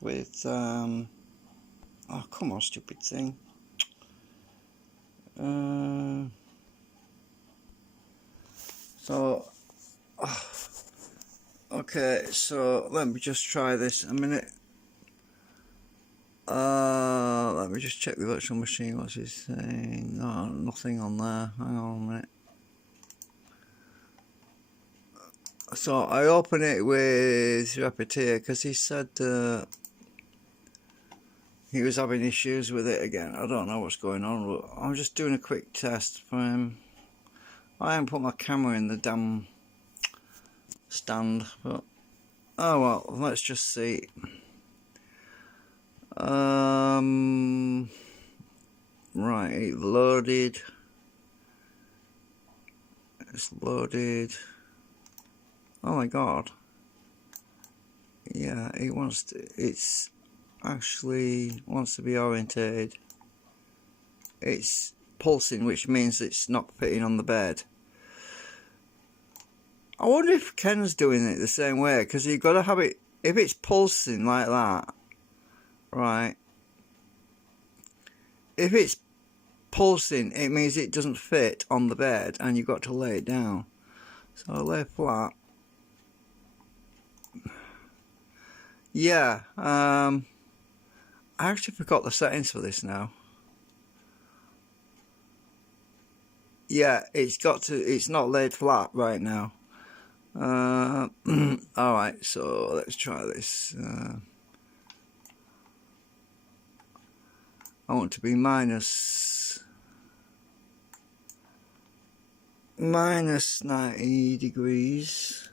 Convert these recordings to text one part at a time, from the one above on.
with oh, come on, stupid thing. So okay, so let me just try this a minute. Let me just check the virtual machine. What's it saying? No, nothing on there. Hang on a minute. So I open it with Repetier because he said he was having issues with it again. I don't know what's going on, but I'm just doing a quick test for him. I haven't put my camera in the damn stand, but oh well, let's just see. Right, loaded. It's loaded. Oh my god. Yeah, it wants to, it's actually wants to be orientated. It's pulsing, which means it's not fitting on the bed. I wonder if Ken's doing it the same way, because you've got to have it, if it's pulsing like that, right, if it's pulsing, it means it doesn't fit on the bed and you've got to lay it down. So I lay flat. Yeah, I actually forgot the settings for this now. Yeah, it's not laid flat right now. Alright, so let's try this. I want to be minus 90 degrees.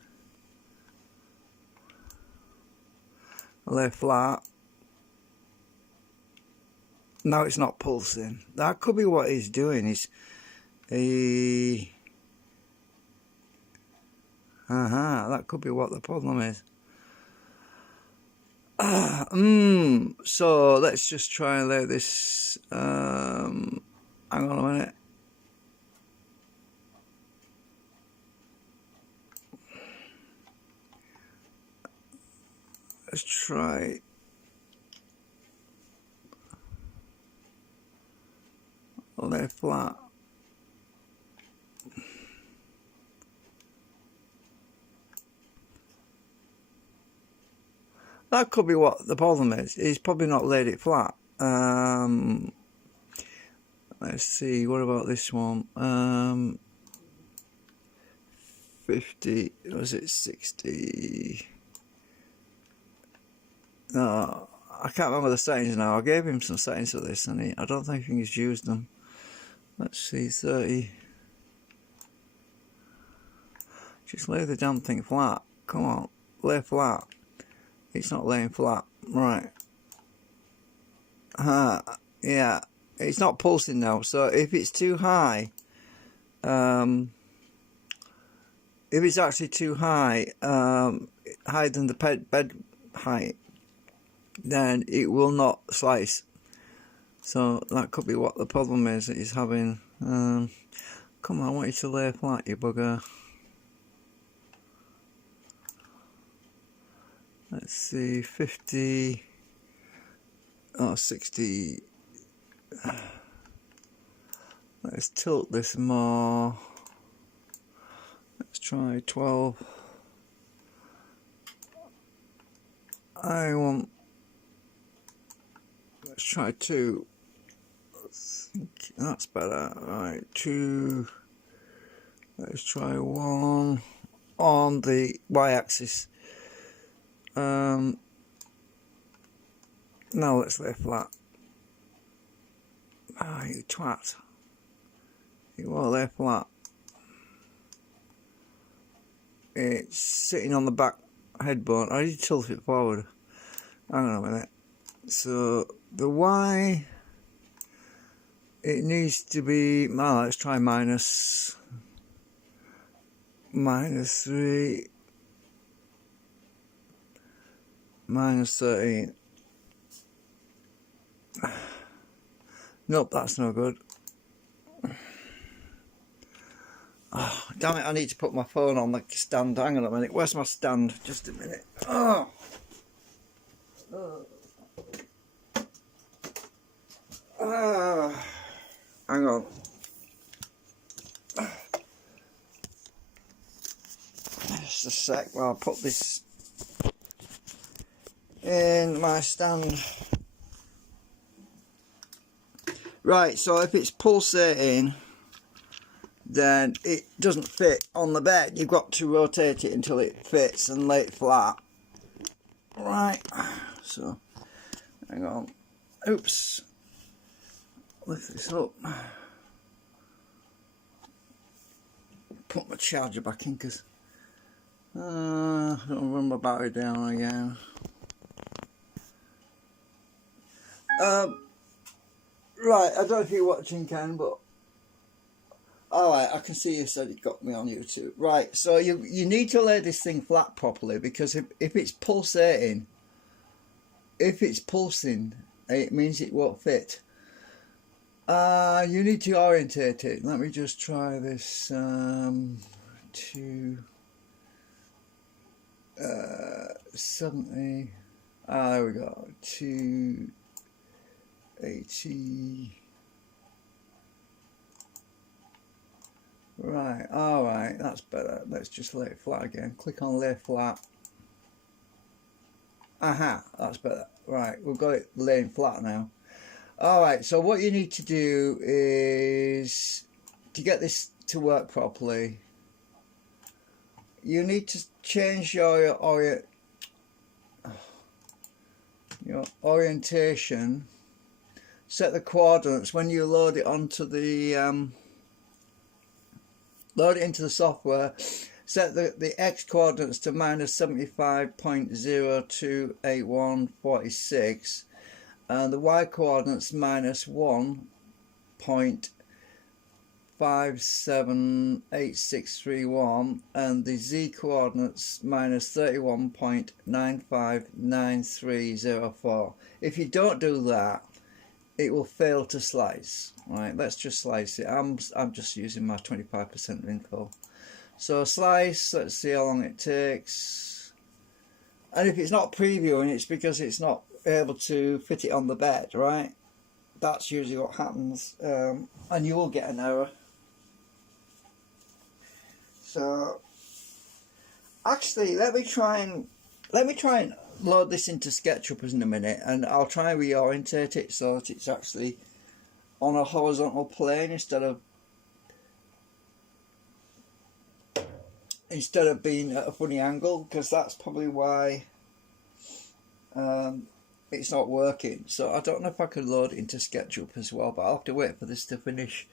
Lay flat. Now it's not pulsing. That could be what he's doing. That could be what the problem is. So let's just try and lay this. Hang on a minute. Let's try. Lay flat. That could be what the problem is. He's probably not laid it flat. Let's see, what about this one? 50, was it 60? No, I can't remember the settings now. I gave him some settings for this and I don't think he's used them. Let's see, 30. Just lay the damn thing flat. Come on, lay flat. It's not laying flat. Right. Yeah. It's not pulsing now. So if it's too high, if it's actually too high, higher than the bed height, then it will not slice. So that could be what the problem is that he's having. Come on, I want you to lay flat, you bugger. Let's see, 50, 60. Let's tilt this more. Let's try 12. Let's try 2. I think that's better. Right, 2. Let's try 1 on the y-axis. Now let's lay flat. You twat. You won't lay flat. It's sitting on the back headboard. I need to tilt it forward. Hang on a minute. So the Y, it needs to be, well, let's try minus 3, minus 13. Nope, that's no good. Oh, damn it, I need to put my phone on the stand. Hang on a minute. Where's my stand? Just a minute. Oh. sec while I put this in my stand. Right, so if it's pulsating, then it doesn't fit on the bed. You've got to rotate it until it fits and lay it flat. Right, so hang on. Oops. Lift this up. Put my charger back in because I don't run my battery down again. Right, I don't know if you're watching, Ken, but alright, I can see you said it got me on YouTube. Right, so you need to lay this thing flat properly, because if it's pulsating, if it's pulsing, it means it won't fit. You need to orientate it. Let me just try this to 70. There we go. 280. Right, alright, that's better. Let's just lay it flat again. Click on lay flat. Aha, that's better. Right, we've got it laying flat now. Alright, so what you need to do is, to get this to work properly, you need to change your orientation. Set the coordinates when you load it onto the load it into the software. Set the x coordinates to -75.028146, and the y coordinates -1.578631, and the z coordinates -31.959304. If you don't do that, it will fail to slice. Right, let's just slice it. I'm just using my 25% info. So slice, let's see how long it takes. And if it's not previewing, it's because it's not able to fit it on the bed, right? That's usually what happens, and you will get an error. So actually, let me try and load this into SketchUp in a minute, and I'll try and reorientate it so that it's actually on a horizontal plane instead of being at a funny angle, because that's probably why it's not working. So I don't know if I could load it into SketchUp as well, but I'll have to wait for this to finish.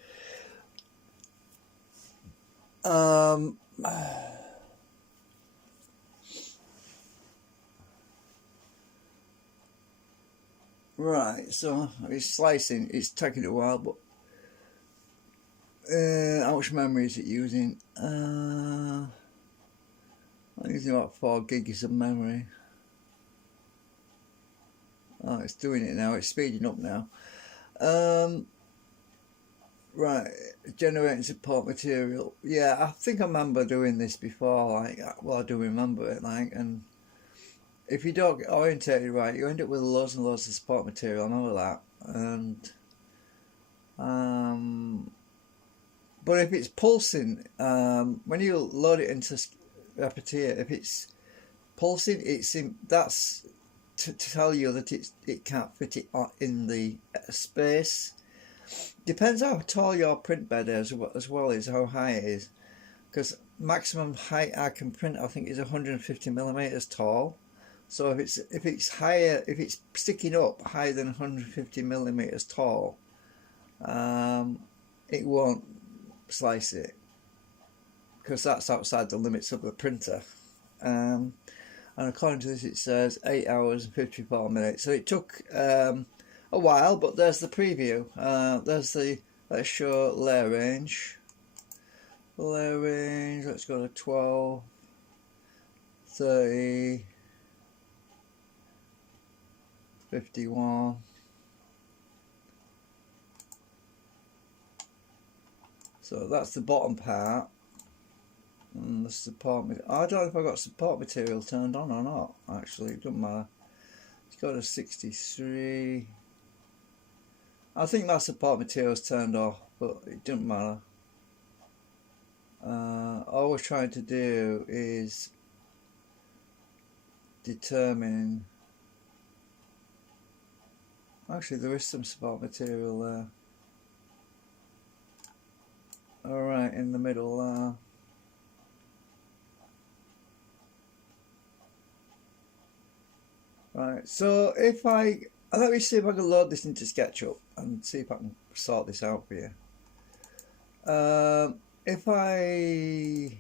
Right, so it's slicing. It's taking a while, but how much memory is it using? I'm using about 4 gigs of memory. Oh, it's doing it now. It's speeding up now. Right, generating support material. Yeah, I think I remember doing this before. Like, well, I do remember it. Like, and if you don't get orientated right, you end up with loads and loads of support material. I know that. And but if it's pulsing, when you load it into Repetier, if it's pulsing, that's to tell you that it can't fit it in the space. Depends how tall your print bed is, as well as how high it is, because maximum height I can print, I think, is 150 millimeters tall. So if it's higher, if it's sticking up higher than 150 millimeters tall, it won't slice it, because that's outside the limits of the printer. And according to this, it says 8 hours and 54 minutes. So it took a while, but there's the preview. Let's show layer range. Layer range, let's go to 12, 30, 51. So that's the bottom part. And the support, I don't know if I got support material turned on or not. Actually, it doesn't matter. It's got a 63. I think my support material is turned off, but it doesn't matter. All we're trying to do is determine. Actually, there is some support material there. Alright, in the middle there. Right, so if let me see if I can load this into SketchUp and see if I can sort this out for you. If I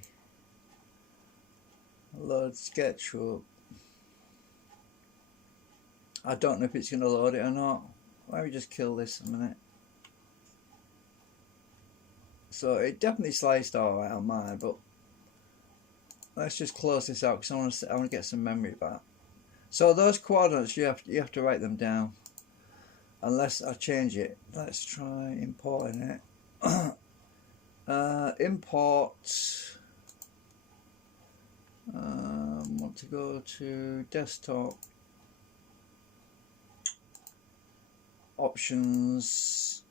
load SketchUp, I don't know if it's going to load it or not. Let me just kill this a minute. So it definitely sliced alright on mine, but let's just close this out because I want to get some memory back. So those coordinates you have to write them down, unless I change it. Let's try importing it. Import. Want to go to desktop. Options.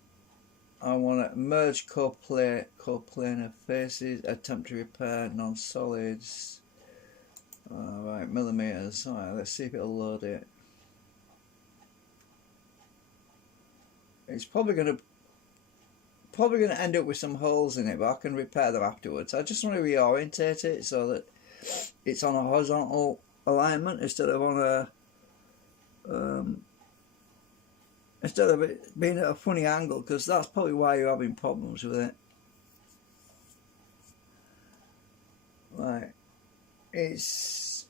I want to merge coplanar faces, attempt to repair non-solids. Right, millimeters. Alright, let's see if it'll load it. It's probably gonna end up with some holes in it, but I can repair them afterwards. I just want to reorientate it so that it's on a horizontal alignment instead of on a instead of it being at a funny angle, because that's probably why you're having problems with it. Right, it's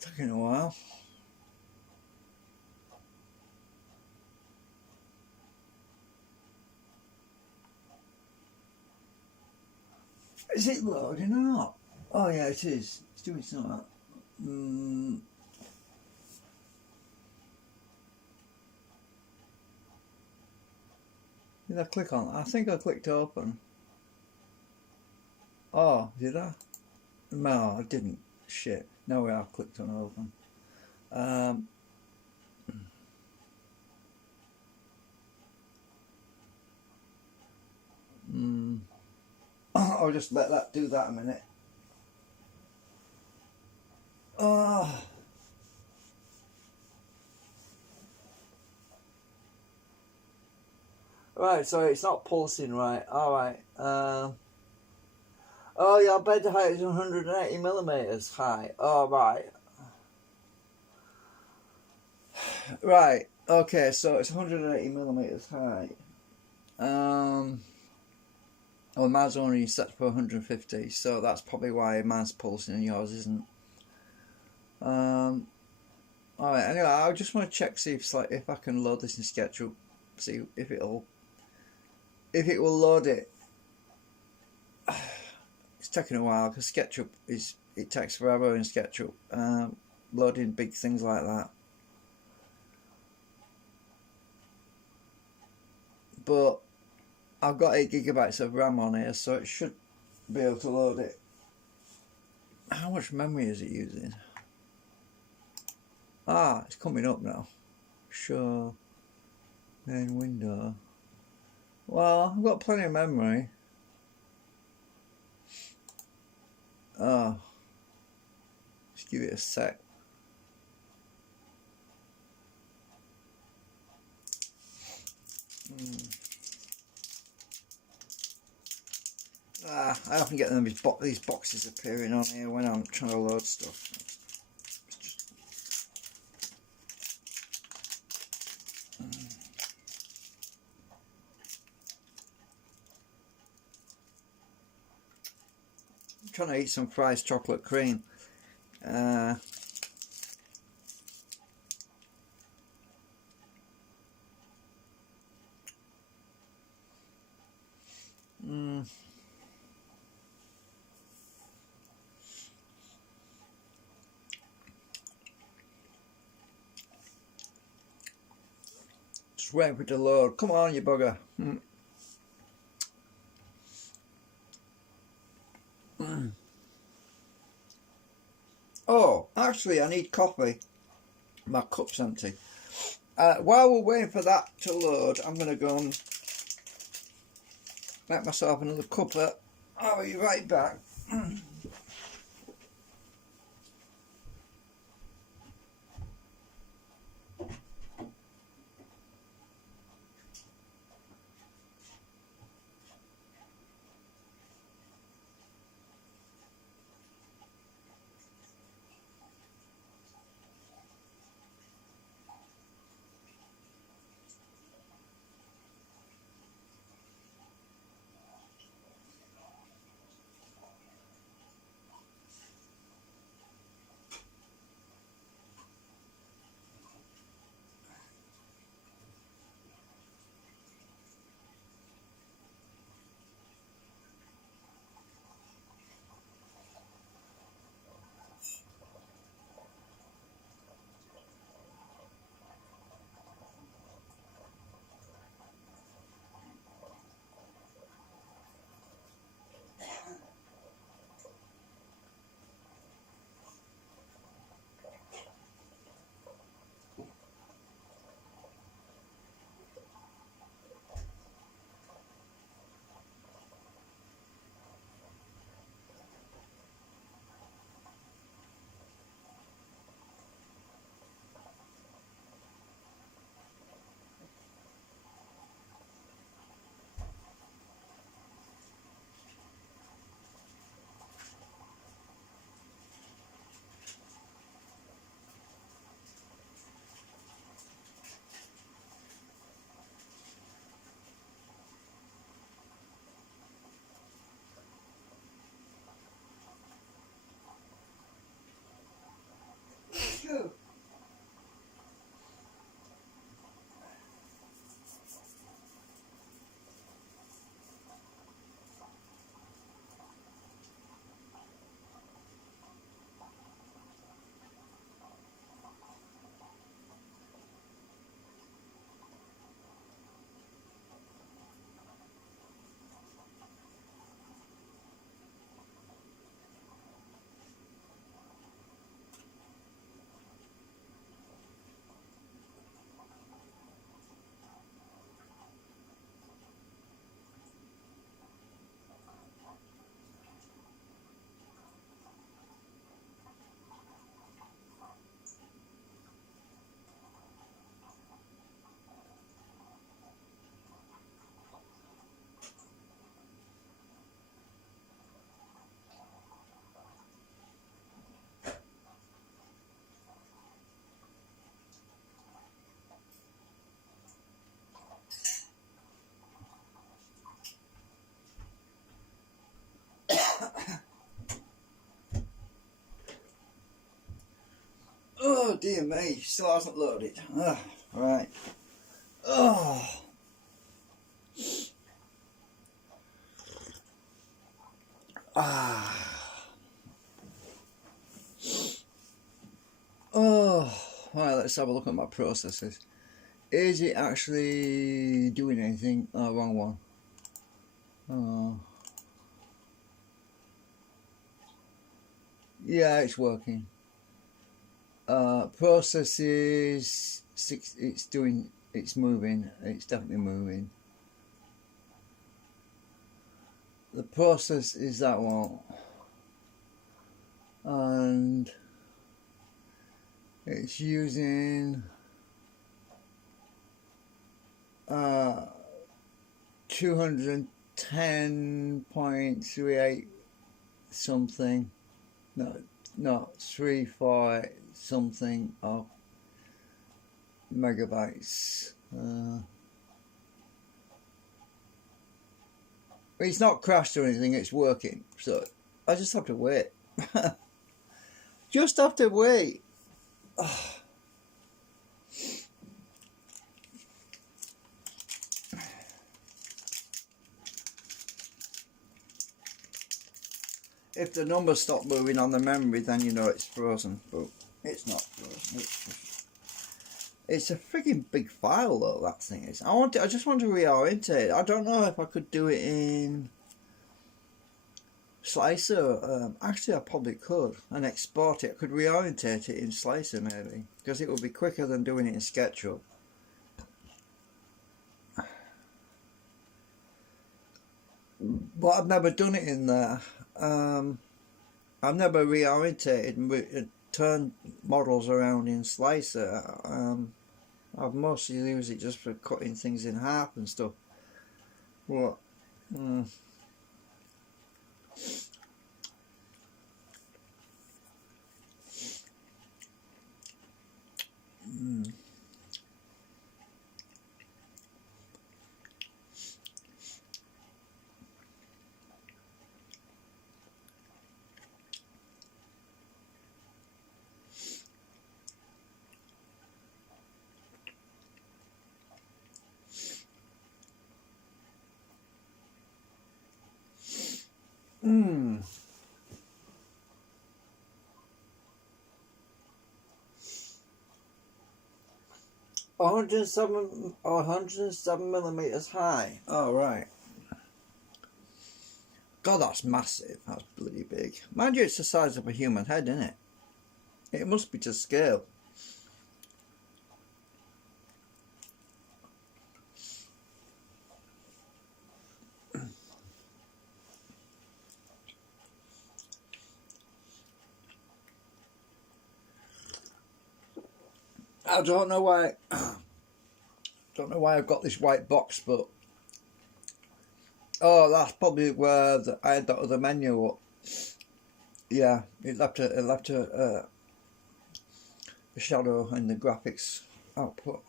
taking a while. Is it loading or not? Oh yeah, it is. It's doing something. Did I click on? I think I clicked open. Oh, did I? No, I didn't. Shit. No, I clicked on open. I'll just let that do that a minute. Oh. Right, sorry, it's not pulsing right. Alright. Oh yeah, bed height is 180 millimeters high. Oh, right. Right, okay, so it's 180 millimeters high. Well, mine's only set for 150, so that's probably why mine's pulsing and yours isn't. Alright, anyway, I just want to check, see if I can load this in SketchUp, see if it will load it. It's taking a while because SketchUp it takes forever in SketchUp, loading big things like that. But I've got 8 gigabytes of RAM on here, so it should be able to load it. How much memory is it using? Ah, it's coming up now. Show main window. Well, I've got plenty of memory. Oh, just give it a sec. I often get these boxes appearing on here when I'm trying to load stuff. I'm trying to eat some Fry's chocolate cream. Just waiting for it to load. Come on, you bugger. Oh, actually, I need coffee. My cup's empty. While we're waiting for that to load, I'm going to go and make myself another cuppa I'll be right back. Oh dear me, still hasn't loaded. Right. Oh. Ah. Oh. Right, let's have a look at my processes. Is it actually doing anything? Oh, wrong one. Oh. Yeah, it's working. Processes, it's moving, it's definitely moving. The process is that one. And it's using 210.38 something, no 35 something of megabytes. It's not crashed or anything, it's working, so I just have to wait. Just have to wait. Oh. If the numbers stop moving on the memory, then you know it's frozen, but it's not frozen. It's a freaking big file though, that thing is. I just want to reorientate. I don't know if I could do it in Slicer. Actually I probably could, and export it. I could reorientate it in Slicer maybe, because it would be quicker than doing it in SketchUp. but I've never done it in there. I've never reorientated and turned models around in Slicer. I've mostly used it just for cutting things in half and stuff. But mm. 107 millimeters high. Oh, right. God, that's massive. That's bloody big. Mind you, it's the size of a human head, isn't it? It must be to scale. I don't know why. Don't know why I've got this white box, but oh, that's probably where I had that other menu up. Yeah, it left a shadow in the graphics output.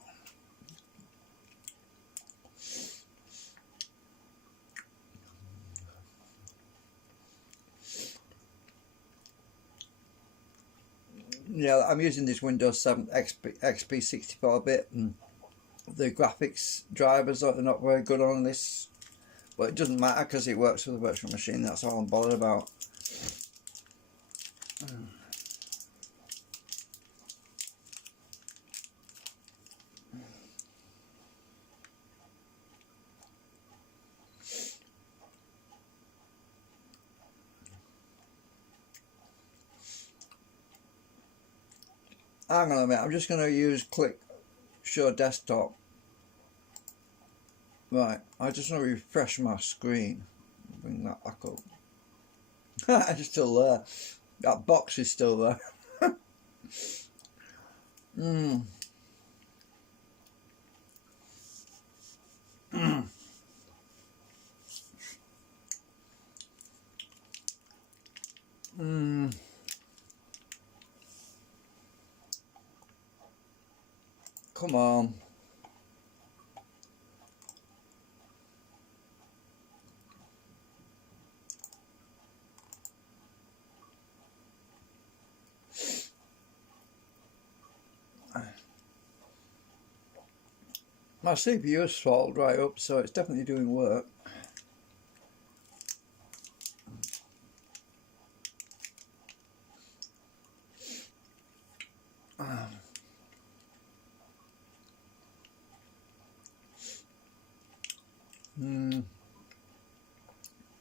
Yeah, I'm using this Windows 7 XP 64-bit, and the graphics drivers are not very good on this, but it doesn't matter because it works with the virtual machine. That's all I'm bothered about. Hang on a minute, I'm just going to use click show desktop. Right, I just want to refresh my screen. Bring that back up. It's still there. That box is still there. mm. Mm. Come on. My CPU's throttled right up, so it's definitely doing work.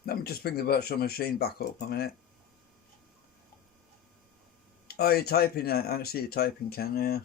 Let me just bring the virtual machine back up a minute. Oh, you're typing it. I can see you typing, Ken, yeah.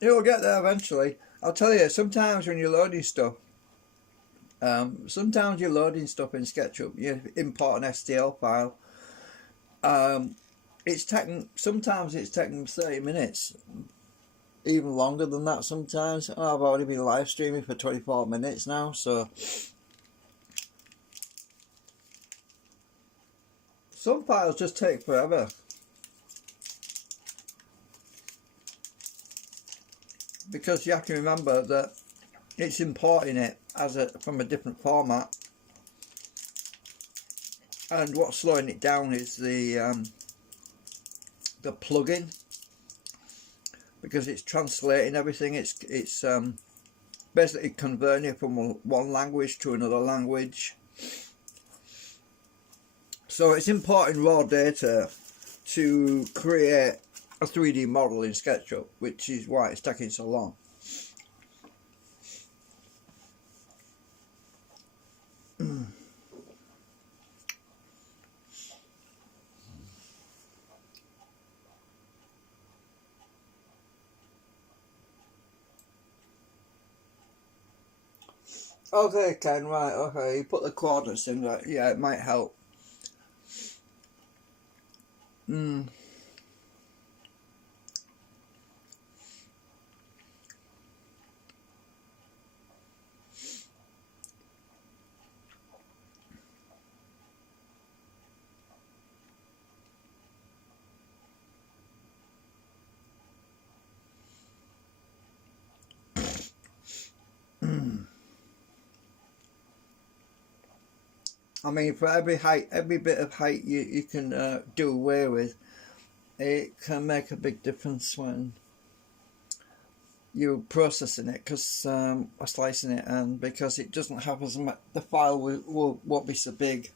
It'll get there eventually. I'll tell you, sometimes when you're loading stuff, sometimes you're loading stuff in SketchUp, you import an STL file. Sometimes it's taking 30 minutes, even longer than that sometimes. Oh, I've already been live streaming for 24 minutes now, so some files just take forever. Because you have to remember that it's importing it from a different format, and what's slowing it down is the plugin, because it's translating everything. It's basically converting it from one language to another language. So it's importing raw data to create a 3D model in SketchUp, which is why it's taking so long. Okay, Ken, right, okay, you put the coordinates in, right, yeah, it might help. I mean, for every height, every bit of height you can do away with, it can make a big difference when you're processing it, because or slicing it, and because it doesn't have as much, the file won't be so big.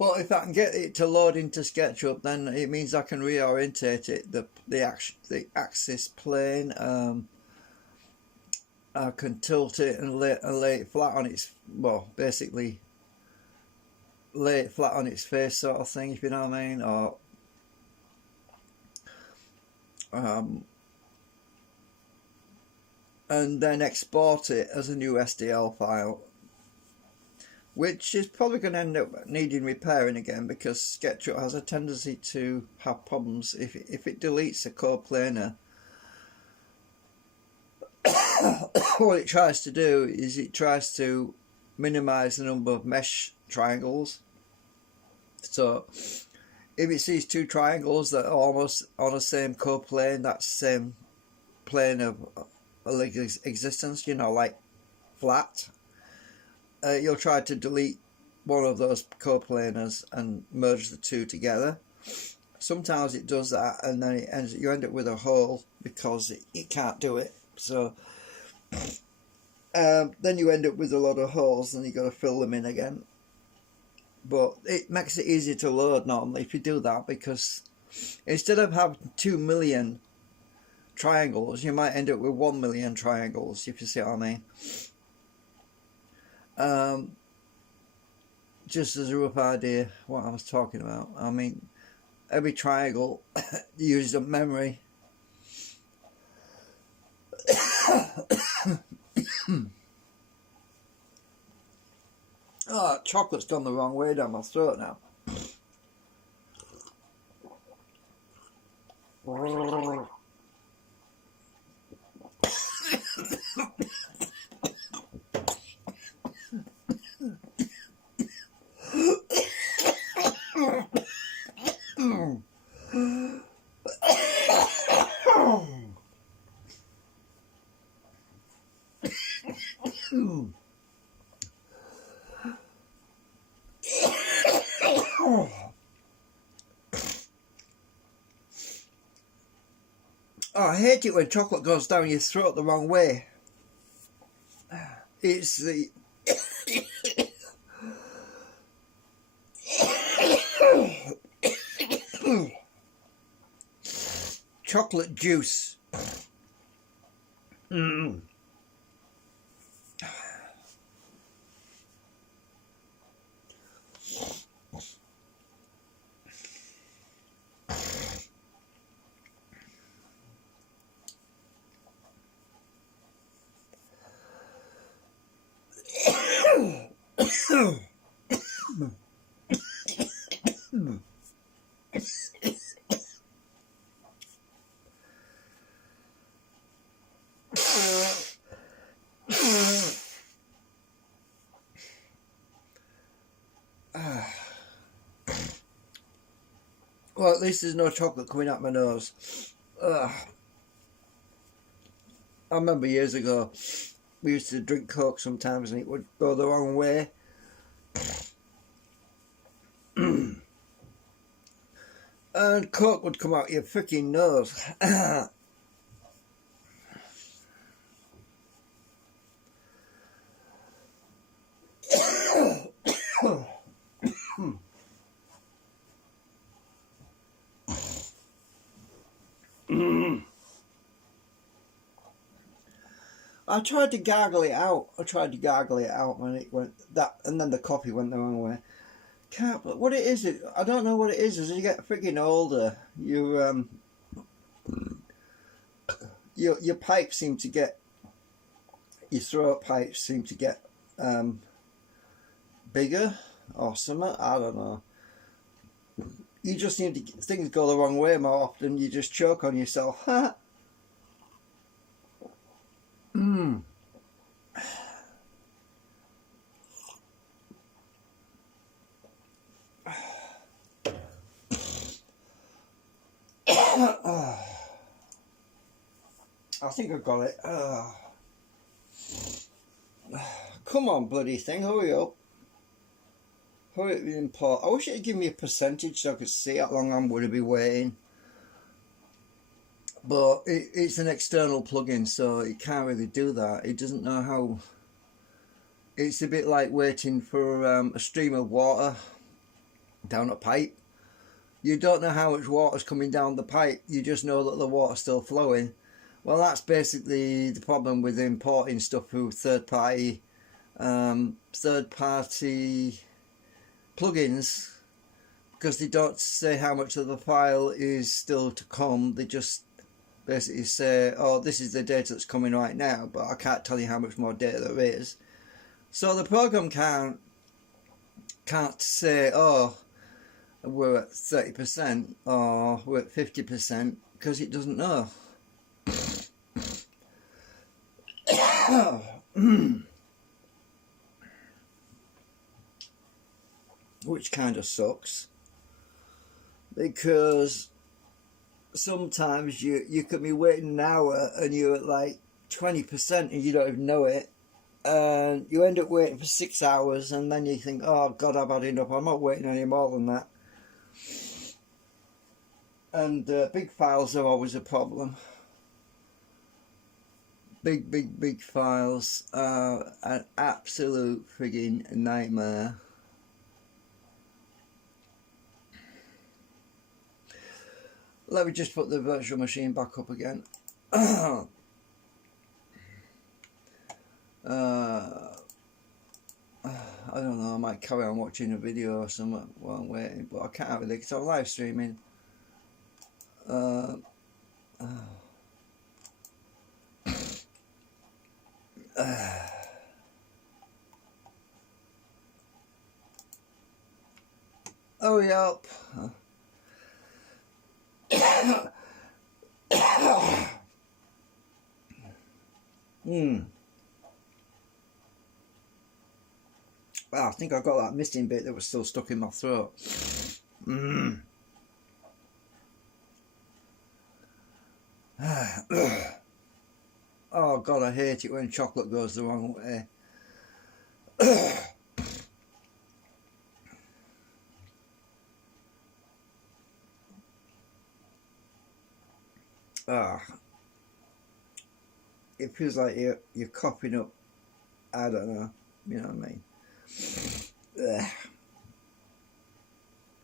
But if I can get it to load into SketchUp, then it means I can reorientate it, the axis plane. I can tilt it and lay it flat on its, well, basically lay it flat on its face, sort of thing, if you know what I mean, or and then export it as a new STL file, which is probably going to end up needing repairing again, because SketchUp has a tendency to have problems if it deletes a coplanar. What it tries to do is it tries to minimize the number of mesh triangles. So if it sees two triangles that are almost on the same coplane, that's the same plane of existence, you know, like flat, you'll try to delete one of those coplanars and merge the two together. Sometimes it does that, and then you end up with a hole because it can't do it. So then you end up with a lot of holes, and you got to fill them in again. But it makes it easier to load normally if you do that, because instead of having 2 million triangles, you might end up with 1 million triangles, if you see what I mean. Just as a rough idea what I was talking about. I mean, every triangle uses a memory. Oh, chocolate's gone the wrong way down my throat now. Oh, I hate it when chocolate goes down your throat the wrong way. It's the chocolate juice. Well, at least there's no chocolate coming out my nose. I remember years ago, we used to drink Coke sometimes and it would go the wrong way. And Coke would come out your freaking nose. I tried to gargle it out. And it went that, and then the copy went the wrong way. Can't. But what it is, I don't know what it is. As you get freaking older, your pipes seem to get, your throat pipes seem to get bigger or something. I don't know. You just seem to, things go the wrong way more often. You just choke on yourself. Mm. I think I got it. Come on, bloody thing, hurry up. Hurry up, import. I wish it'd give me a percentage so I could see how long I'm going to be waiting. But it's an external plugin, so it can't really do that. It doesn't know how. It's a bit like waiting for a stream of water down a pipe. You don't know how much water's coming down the pipe, you just know that the water's still flowing. Well, that's basically the problem with importing stuff through third-party plugins, because they don't say how much of the file is still to come. They just basically say, oh, this is the data that's coming right now, but I can't tell you how much more data there is. So the program can't say, oh, we're at 30% or we're at 50%, because it doesn't know. Which kind of sucks, because sometimes you could be waiting an hour and you're at like 20% and you don't even know it, and you end up waiting for 6 hours, and then you think, oh god, I've had enough, I'm not waiting any more than that. And big files are always a problem. Big files are an absolute frigging nightmare. Let me just put the virtual machine back up again. I don't know, I might carry on watching a video or something while I'm waiting, but I can't really because I'm live streaming. Hurry up. Well, I think I got that missing bit that was still stuck in my throat. Oh god, I hate it when chocolate goes the wrong way. It feels like you're coughing up, I don't know, you know what I mean,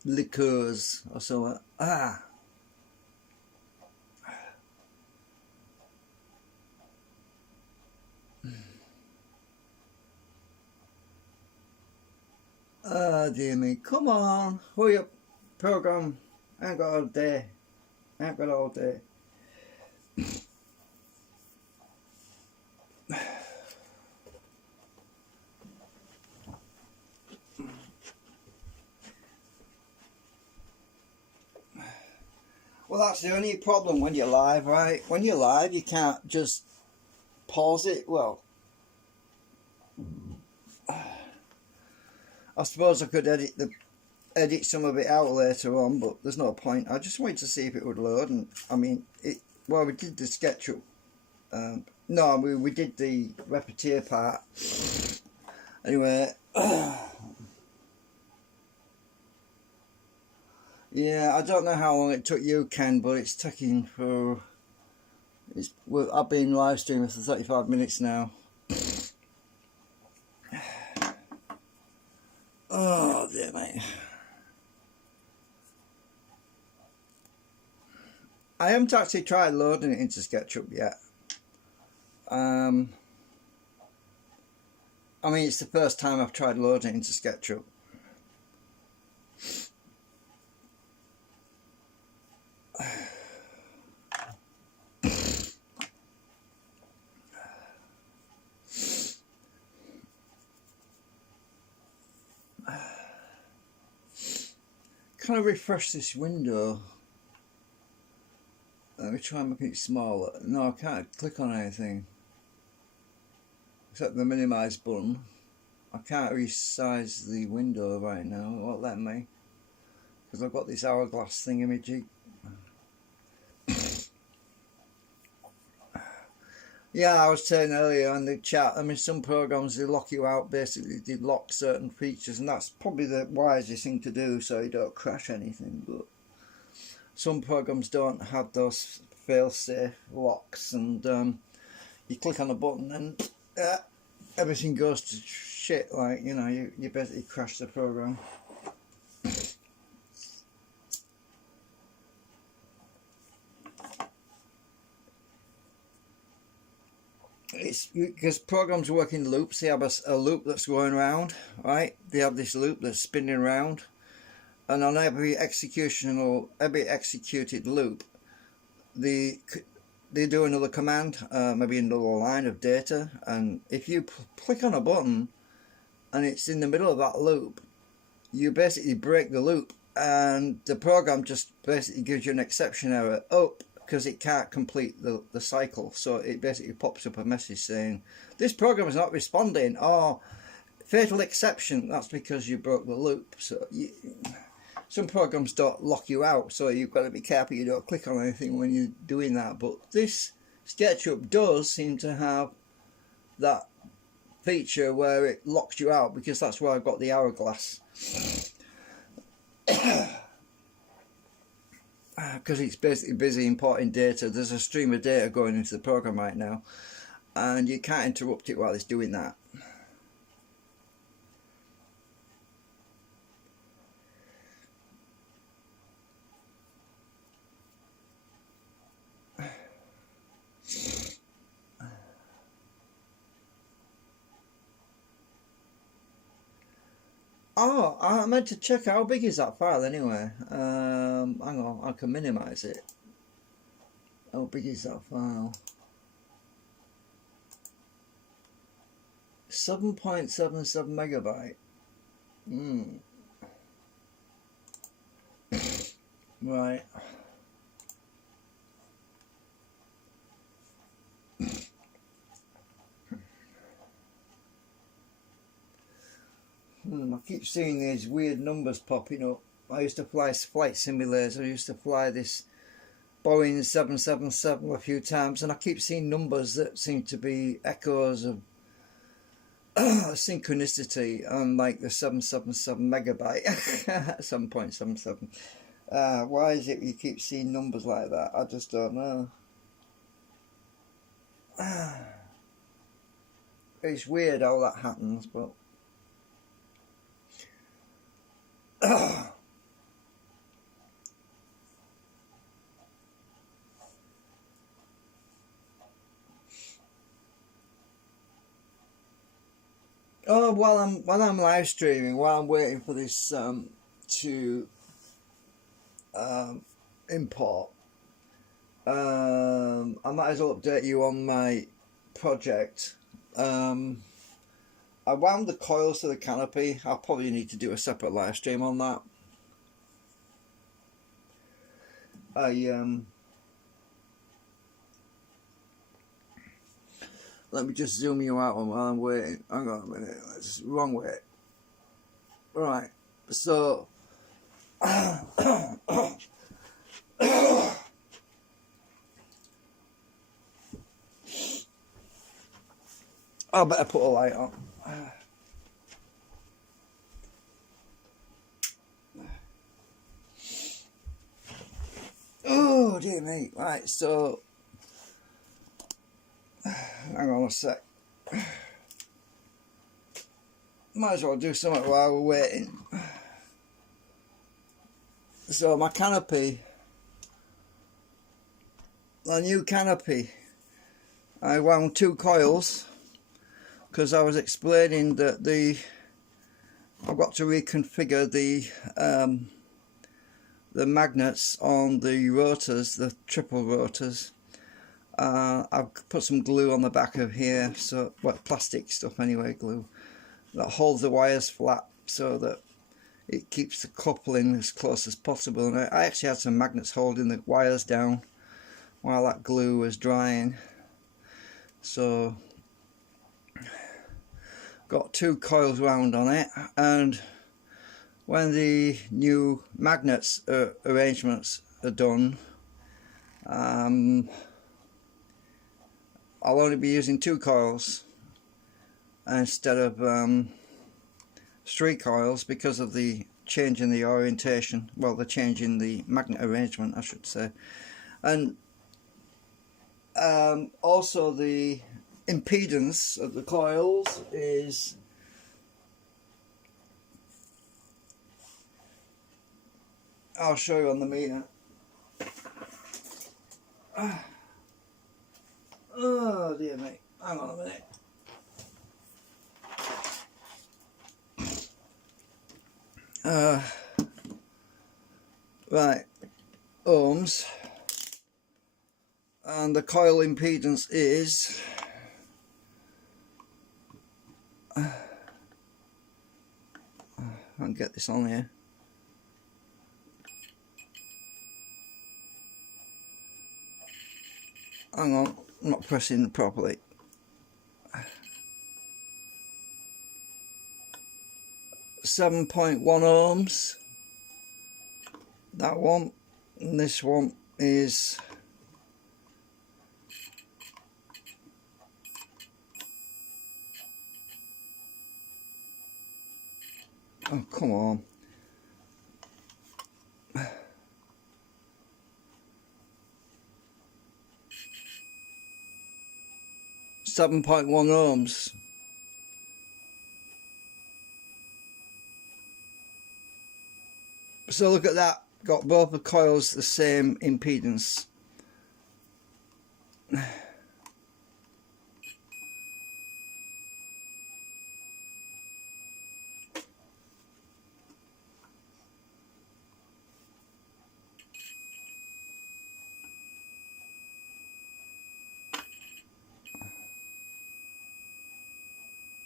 liqueurs or something. Dear me, come on, hurry up, program. I ain't got all day. Well, that's the only problem when you're live, right? When you're live, you can't just pause it. Well, I suppose I could edit some of it out later on, but there's no point. I just wanted to see if it would load, and I mean, we did the SketchUp. No, we did the Repetier part. Anyway, yeah, I don't know how long it took you, Ken, but it's taking for. I've been live streaming for 35 minutes now. Oh dear mate. I haven't actually tried loading it into SketchUp yet. I mean, it's the first time I've tried loading it into SketchUp. Can I refresh this window? Let me try and make it smaller. No, I can't click on anything except the minimize button. I can't resize the window right now. It won't let me because I've got this hourglass thingamajig. Yeah, I was saying earlier in the chat, I mean, some programs, they lock you out, basically, they lock certain features, and that's probably the wisest thing to do so you don't crash anything, but some programs don't have those fail-safe locks, and you click on a button and everything goes to shit, like, you know, you basically crash the program. It's because programs work in loops. They have a loop that's going around, right? They have this loop that's spinning around, and on every executed loop, they do another command, maybe another line of data, and if you click on a button and it's in the middle of that loop, you basically break the loop, and the program just basically gives you an exception error because it can't complete the cycle. So it basically pops up a message saying this program is not responding, or fatal exception, that's because you broke the loop. So some programs don't lock you out, so you've got to be careful you don't click on anything when you're doing that. But this SketchUp does seem to have that feature where it locks you out, because that's where I got the hourglass. Because it's basically busy importing data. There's a stream of data going into the program right now, and you can't interrupt it while it's doing that. Oh, I meant to check how big is that file anyway. Hang on, I can minimize it. How big is that file? 7.77 megabyte. Right. I keep seeing these weird numbers popping up. I used to fly flight simulators. I used to fly this Boeing 777 a few times, and I keep seeing numbers that seem to be echoes of synchronicity on like the 777 megabyte. 7.77. Why is it you keep seeing numbers like that? I just don't know. It's weird how that happens, but oh, while I'm live streaming, while I'm waiting for this to import, I might as well update you on my project. I wound the coils to the canopy. I'll probably need to do a separate live stream on that. Let me just zoom you out while I'm waiting. Hang on a minute. That's the wrong way. Right. So I better put a light on. Oh dear me. Right, so hang on a sec. Might as well do something while we're waiting. So my canopy, my new canopy, I wound 2 coils. because I was explaining that I've got to reconfigure the magnets on the rotors, the triple rotors. I've put some glue on the back of here, so plastic stuff anyway, glue that holds the wires flat so that it keeps the coupling as close as possible. And I actually had some magnets holding the wires down while that glue was drying. So got 2 coils round on it, and when the new magnets arrangements are done, I'll only be using 2 coils instead of 3 coils because of the change in the orientation, well, the change in the magnet arrangement I should say. And also the impedance of the coils is I'll show you on the meter. Oh dear me, hang on a minute. Right, ohms, and the coil impedance is I can get this on here. Hang on, I'm not pressing properly. 7.1 ohms, that one, and this one is oh come on, 7.1 ohms. So look at that, got both the coils the same impedance.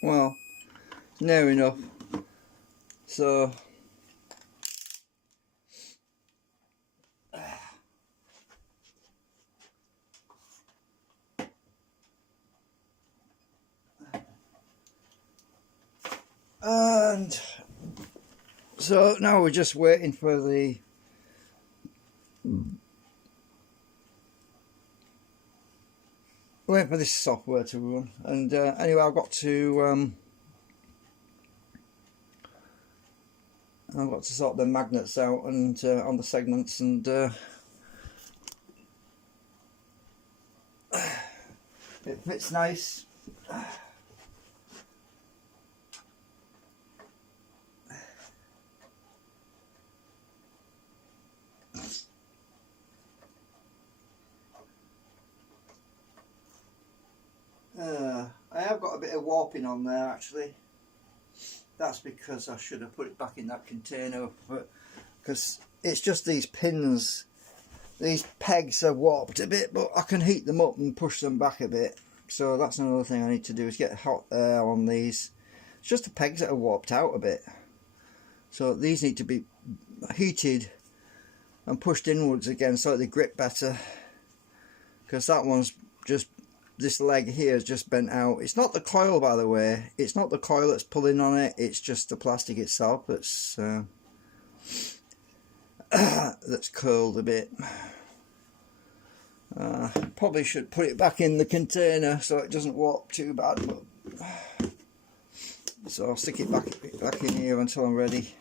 Well, near enough. So and so now we're just waiting for the this software to run. And anyway, I've got to sort the magnets out and on the segments, and it fits nice. I have got a bit of warping on there actually. That's because I should have put it back in that container, because it's just these pins, these pegs are warped a bit, but I can heat them up and push them back a bit. So that's another thing I need to do, is get hot air on these. It's just the pegs that are warped out a bit. So these need to be heated and pushed inwards again so they grip better, because that one's just, this leg here is just bent out. It's not the coil, by the way, it's not the coil that's pulling on it, it's just the plastic itself that's that's curled a bit. Probably should put it back in the container so it doesn't warp too bad, but so I'll stick it back in here until I'm ready.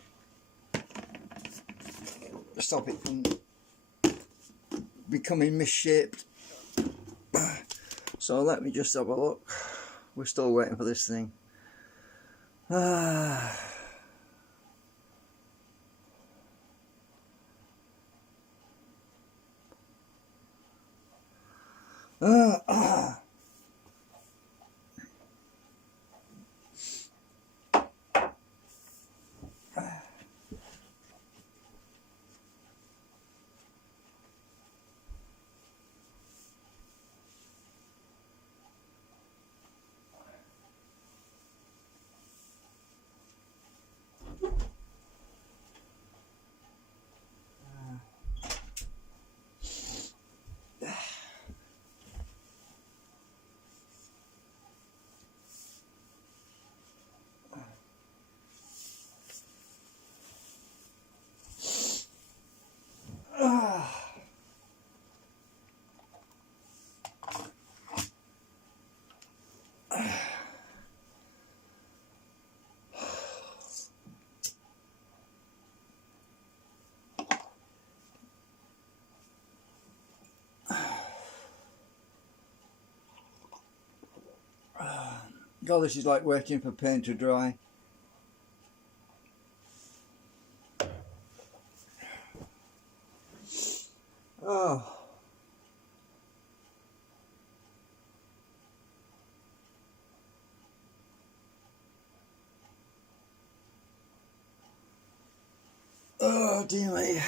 Stop it from becoming misshaped. So let me just have a look. We're still waiting for this thing. God, this is like waiting for paint to dry. Oh. Oh, dear me.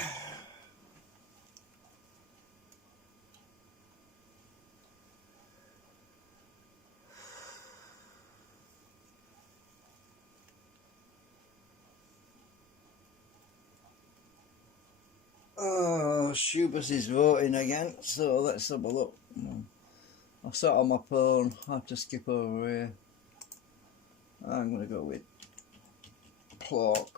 Oh, Schubas is voting again, so let's have a look. I've sat on my phone, I have to skip over here. I'm going to go with Plork.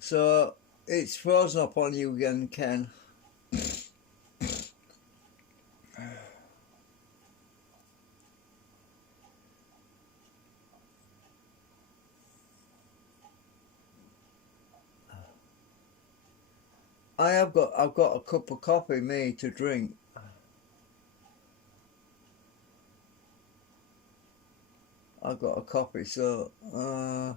So, it's frozen up on you again, Ken. I've got a cup of coffee made to drink. I've got a coffee, so oh.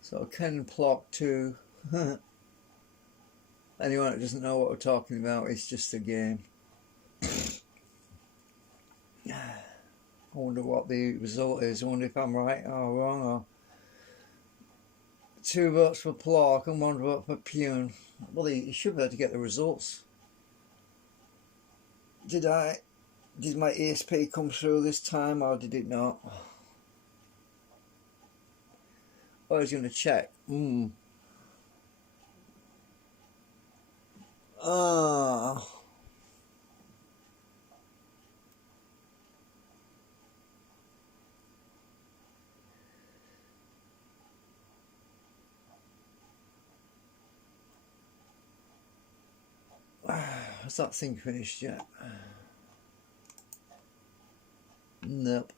So Ken Plork 2. Anyone that doesn't know what we're talking about, it's just a game. I wonder what the result is. I wonder if I'm right or wrong. Or 2 votes for Plork and 1 vote for Pune. Well, he should be able to get the results. Did my ESP come through this time, or did it not? Oh, he's going to check. Ah. Has that thing finished yet? Nope.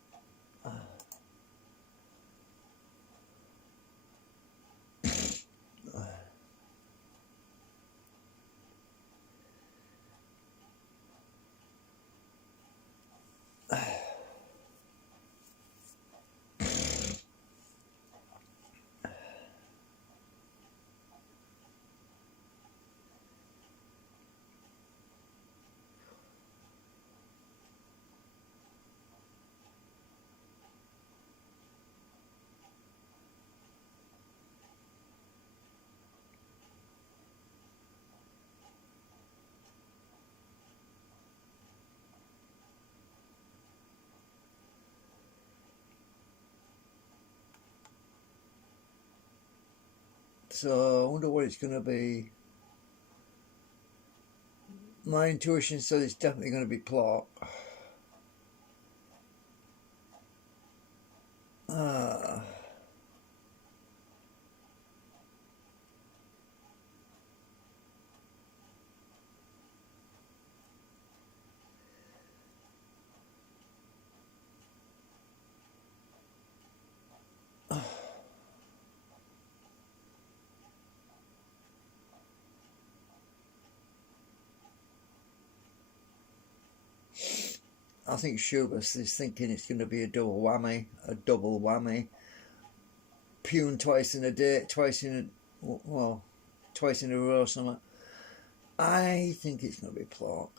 So I wonder what it's going to be. My intuition says it's definitely going to be Plork. I think Schubas is thinking it's going to be a double whammy. Pune twice in a day, twice in a row or something. I think it's going to be Plork.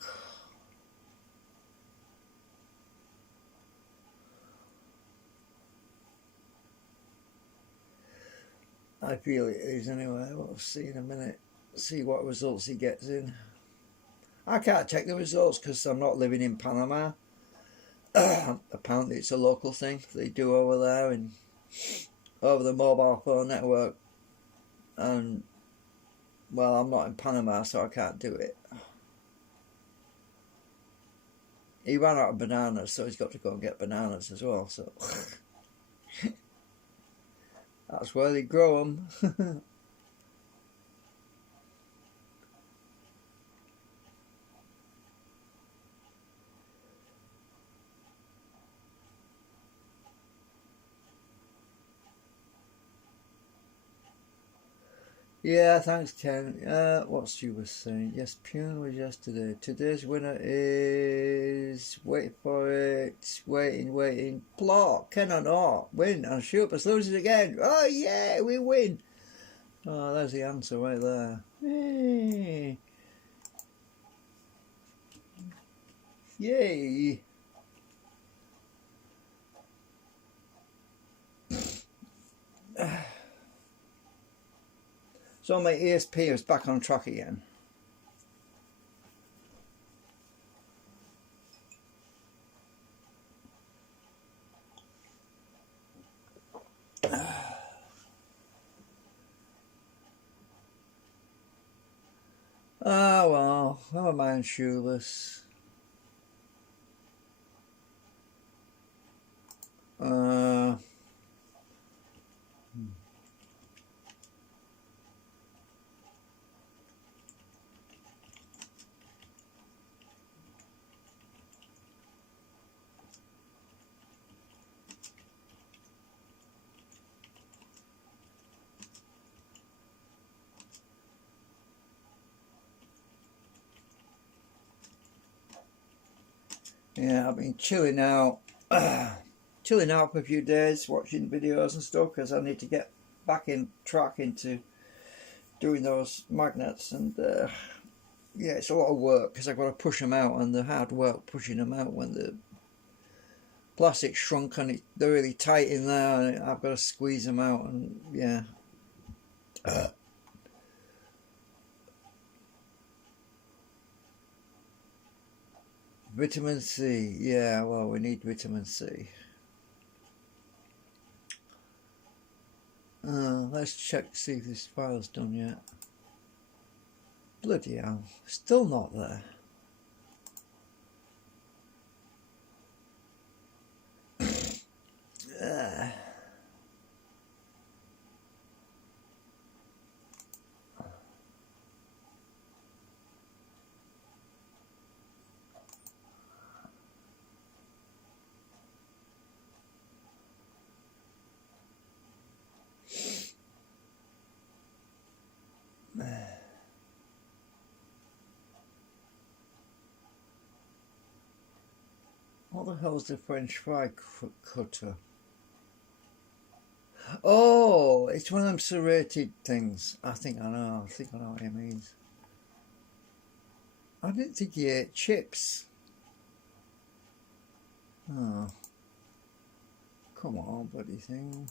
I feel it is anyway. We'll see in a minute. See what results he gets in. I can't check the results because I'm not living in Panama. Apparently it's a local thing they do over there and over the mobile phone network. And well, I'm not in Panama, so I can't do it. He ran out of bananas, so he's got to go and get bananas as well. So That's where they grow them. Yeah, thanks, Ken. What's you were saying? Yes, Pune was yesterday. Today's winner is wait for it, waiting. Plot, Ken or not, win and shoot us loses again. Oh yeah, we win. Oh, there's the answer right there. Yay! Yay! So my ESP is back on track again. Ah well, never mind, shoeless. Uh, yeah, I've been chilling out, chilling out for a few days, watching videos and stuff because I need to get back in track into doing those magnets and yeah, it's a lot of work because I've got to push them out and the hard work pushing them out when the plastic shrunk and they're really tight in there and I've got to squeeze them out and yeah. Vitamin C, yeah, well, we need vitamin C. Let's check, see if this file's done yet. Bloody hell, still not there. What the hell's the French fry cutter? Oh, it's one of them serrated things. I think I know what it means. I didn't think he ate chips. Oh, come on, bloody thing.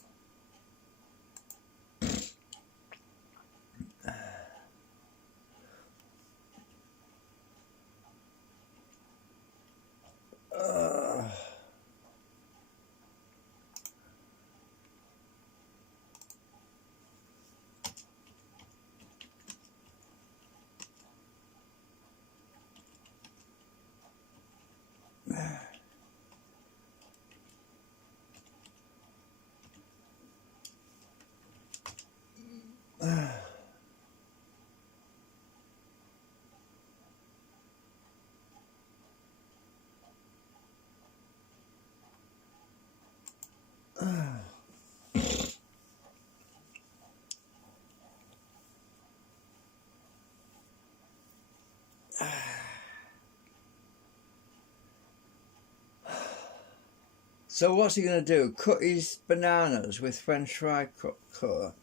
So what's he going to do? Cut his bananas with French fry cutter?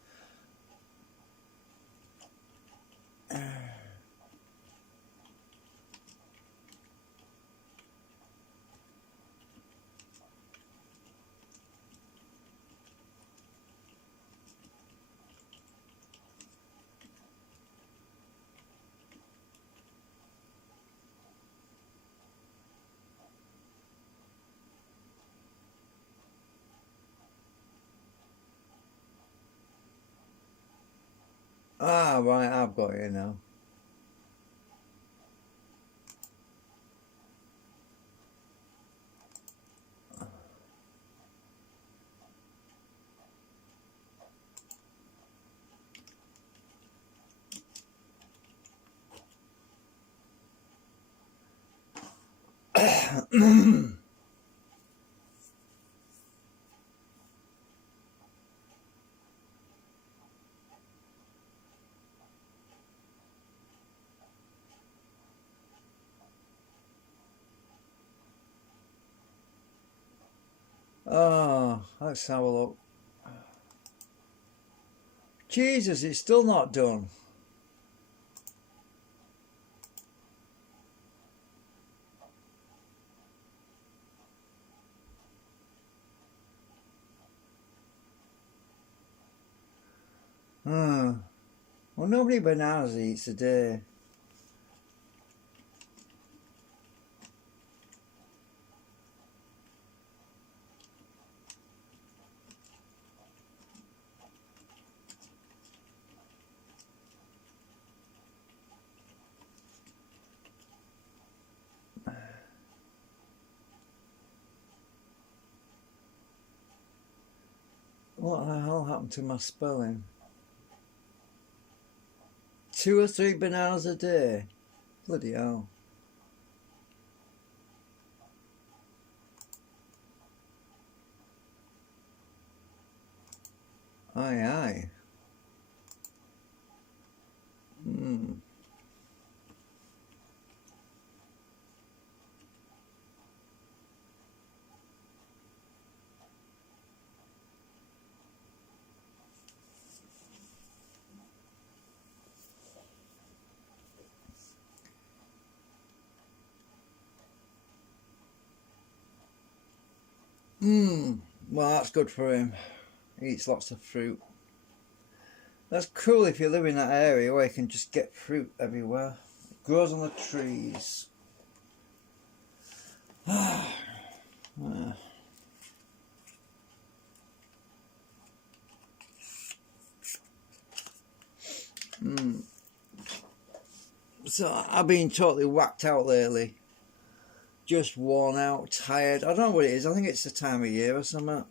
Ah, right, I've got it now. Oh, let's have a look. Jesus, it's still not done. Well, nobody bananas eats a day. What the hell happened to my spelling? 2 or 3 bananas a day? Bloody hell. Aye, aye. Well, that's good for him. He eats lots of fruit. That's cool if you live in that area where you can just get fruit everywhere. It grows on the trees. So I've been totally whacked out lately. Just worn out, tired. I don't know what it is. I think it's the time of year or something.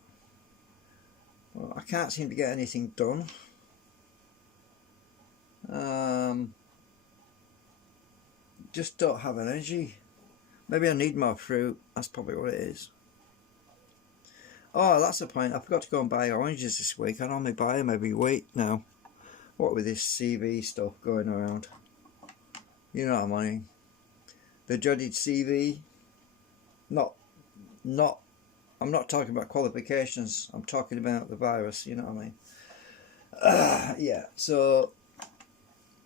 Well, I can't seem to get anything done. Just don't have energy. Maybe I need more fruit. That's probably what it is. Oh, that's the point. I forgot to go and buy oranges this week. I normally buy them every week now. What with this CV stuff going around. You know what I mean. The dreaded CV. I'm not talking about qualifications. I'm talking about the virus, you know what I mean. Yeah, so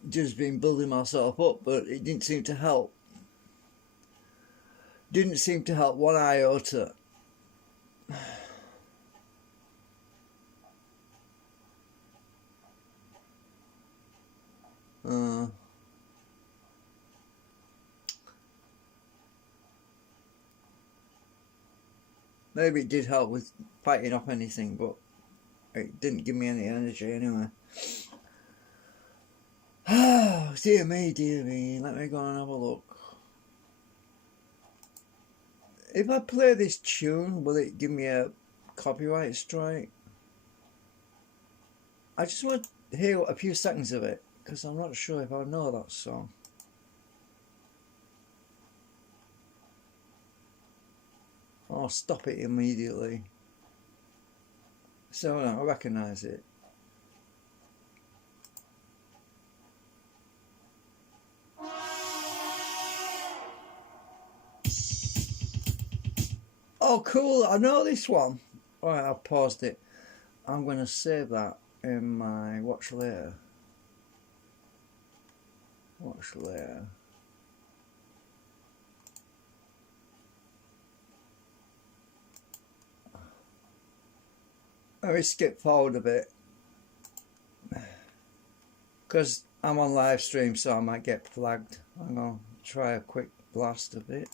just been building myself up, but it didn't seem to help. Didn't seem to help one iota. Maybe it did help with fighting off anything, but it didn't give me any energy anyway. Oh, dear me, dear me. Let me go and have a look. If I play this tune, will it give me a copyright strike? I just want to hear a few seconds of it, because I'm not sure if I know that song. Oh, stop it immediately. So I recognise it. Oh, cool. I know this one. Alright, I've paused it. I'm going to save that in my watch later. Watch later. Let me skip forward a bit. Because I'm on live stream, so I might get flagged. I'm going to try a quick blast of it.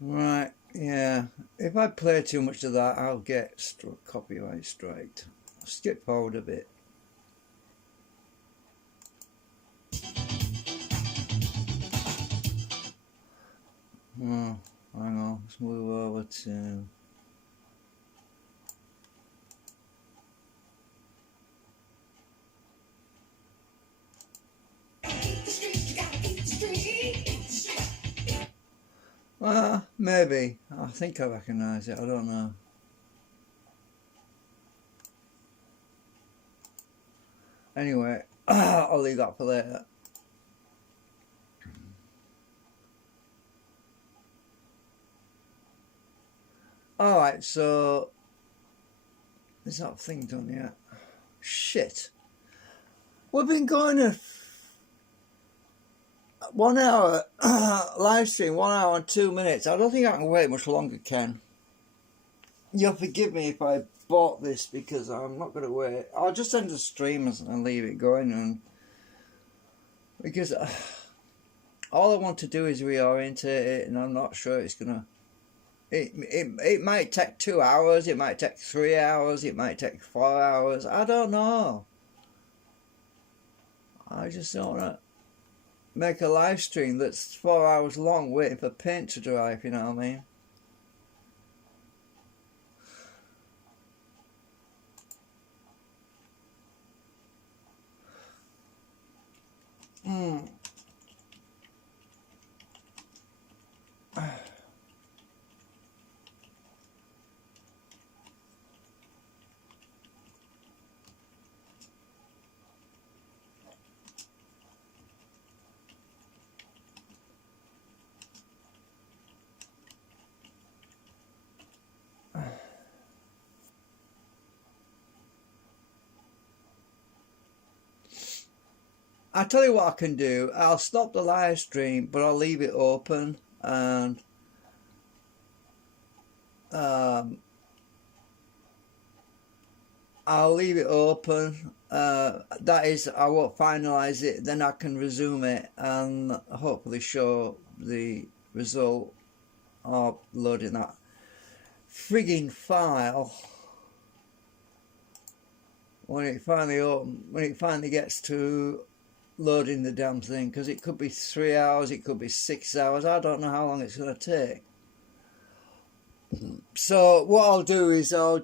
Right, yeah. If I play too much of that, I'll get copyright striked. I'll skip forward a bit. Oh, hang on. Let's move over to... Maybe. I think I recognise it. I don't know. Anyway, I'll leave that for later. Alright, so is that thing done yet? Shit. We've been going a 1 hour live stream, 1 hour and 2 minutes. I don't think I can wait much longer, Ken. You'll forgive me if I bought this because I'm not going to wait. I'll just end the stream and leave it going, and because all I want to do is reorientate it, and I'm not sure it's gonna. It might take 2 hours. It might take 3 hours. It might take 4 hours. I don't know. I just don't want to make a live stream that's 4 hours long waiting for paint to dry, if you know what I mean. I tell you what I can do. I'll stop the live stream, but I'll leave it open, and I'll leave it open. That is, I won't finalise it. Then I can resume it and hopefully show the result of loading that frigging file when it finally gets to loading the damn thing, because it could be 3 hours, it could be 6 hours. I don't know how long it's going to take. So what I'll do is I'll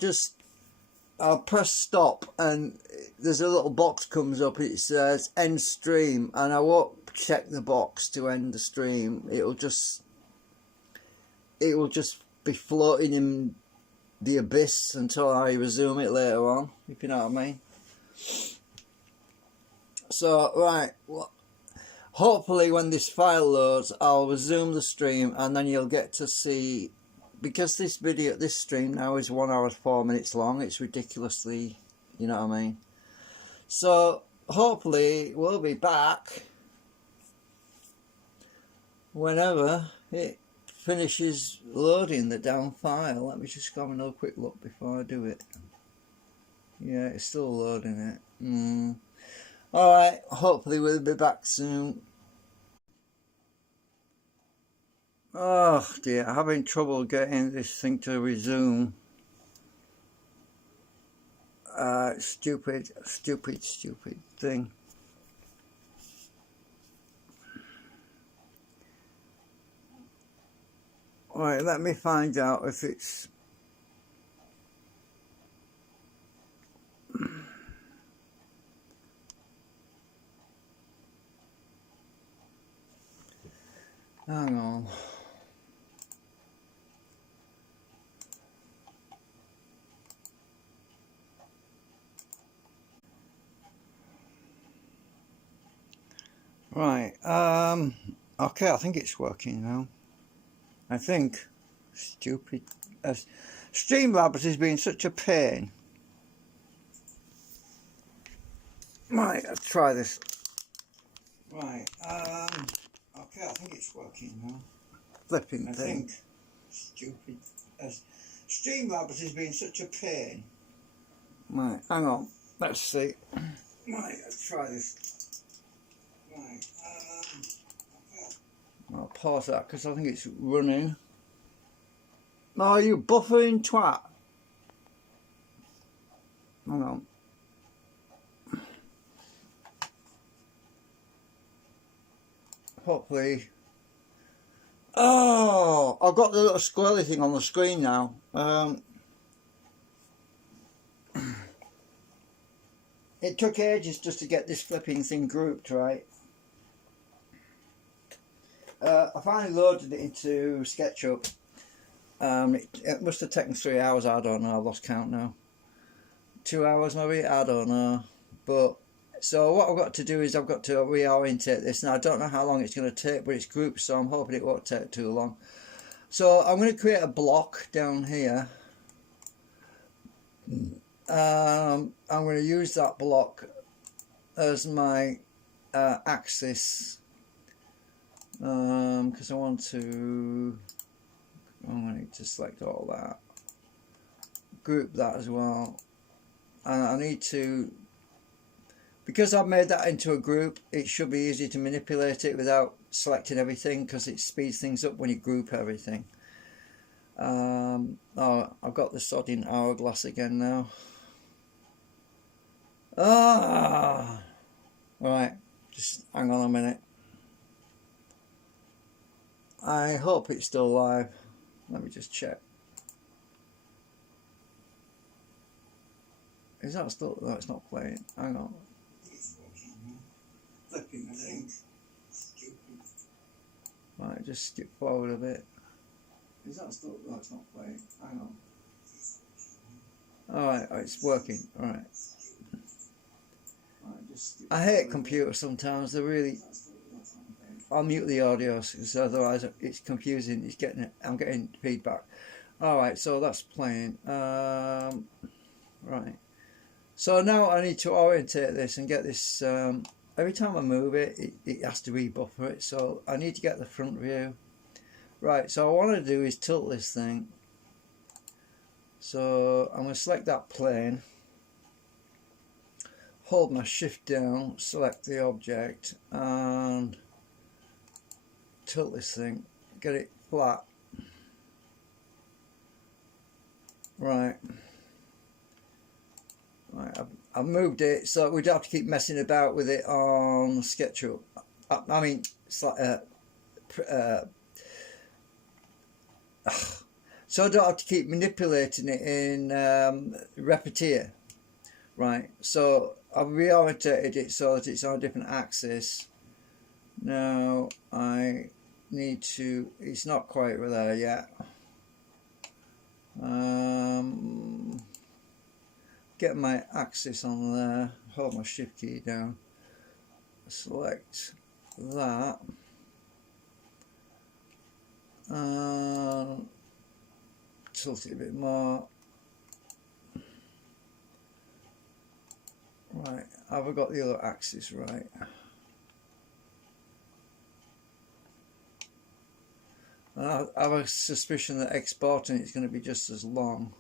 press stop, and there's a little box comes up. It says end stream, and I won't check the box to end the stream. It will just be floating in the abyss until I resume it later on, if you know what I mean. So right, well, hopefully when this file loads, I'll resume the stream, and then you'll get to see, because this stream now is 1 hour 4 minutes long. It's ridiculously, you know what I mean. So hopefully we'll be back whenever it finishes loading the down file. Let me just have another quick look before I do it. Yeah, it's still loading it. Alright, hopefully we'll be back soon. Oh dear, I'm having trouble getting this thing to resume. Stupid thing. Alright, let me find out if it's... Hang on. Right, okay, I think it's working now. I think. Stupid. Streamlabs has been such a pain. Right, let's try this. Right, okay, I think it's working now. Flipping thing. Think. Stupid. Streamlabs has been such a pain. Right, hang on. Let's see. Right, let's try this. Right, okay. I'll pause that because I think it's running. Oh, you buffering twat. Hang on. Hopefully. Oh, I've got the little squirrely thing on the screen now. It took ages just to get this flipping thing grouped right. I finally loaded it into SketchUp. It must have taken 3 hours. I don't know. I've lost count now. 2 hours maybe. I don't know. But so what I've got to do is I've got to reorientate this. Now I don't know how long it's going to take, but it's grouped, so I'm hoping it won't take too long. So I'm going to create a block down here. I'm going to use that block as my axis because I want to. I need to select all that, group that as well, and I need to, because I've made that into a group, it should be easy to manipulate it without selecting everything, because it speeds things up when you group everything. Oh, I've got the sodding hourglass again now. Right, just hang on a minute. I hope it's still live. Let me just check. Is that still? No, it's not playing. Hang on. Flipping thing. Right, just skip forward a bit. Is that still? No, it's not playing. Hang on. Alright, it's working. Alright. I hate computers sometimes. They're really. I'll mute the audio because otherwise it's confusing. I'm getting feedback. All right, so that's playing. Right. So now I need to orientate this and get this. Every time I move it, it has to rebuffer it. So I need to get the front view. Right. So what I want to do is tilt this thing. So I'm going to select that plane. Hold my shift down. Select the object and tilt this thing, get it flat. Right, I've moved it so we don't have to keep messing about with it on SketchUp. I mean, it's like so I don't have to keep manipulating it in Repetier. Right, so I've reorientated it so that it's on a different axis. Now I need to, it's not quite there yet. Get my axis on there, hold my shift key down, select that, tilt it a bit more. Right, have I got the other axis right? I have a suspicion that exporting it's going to be just as long.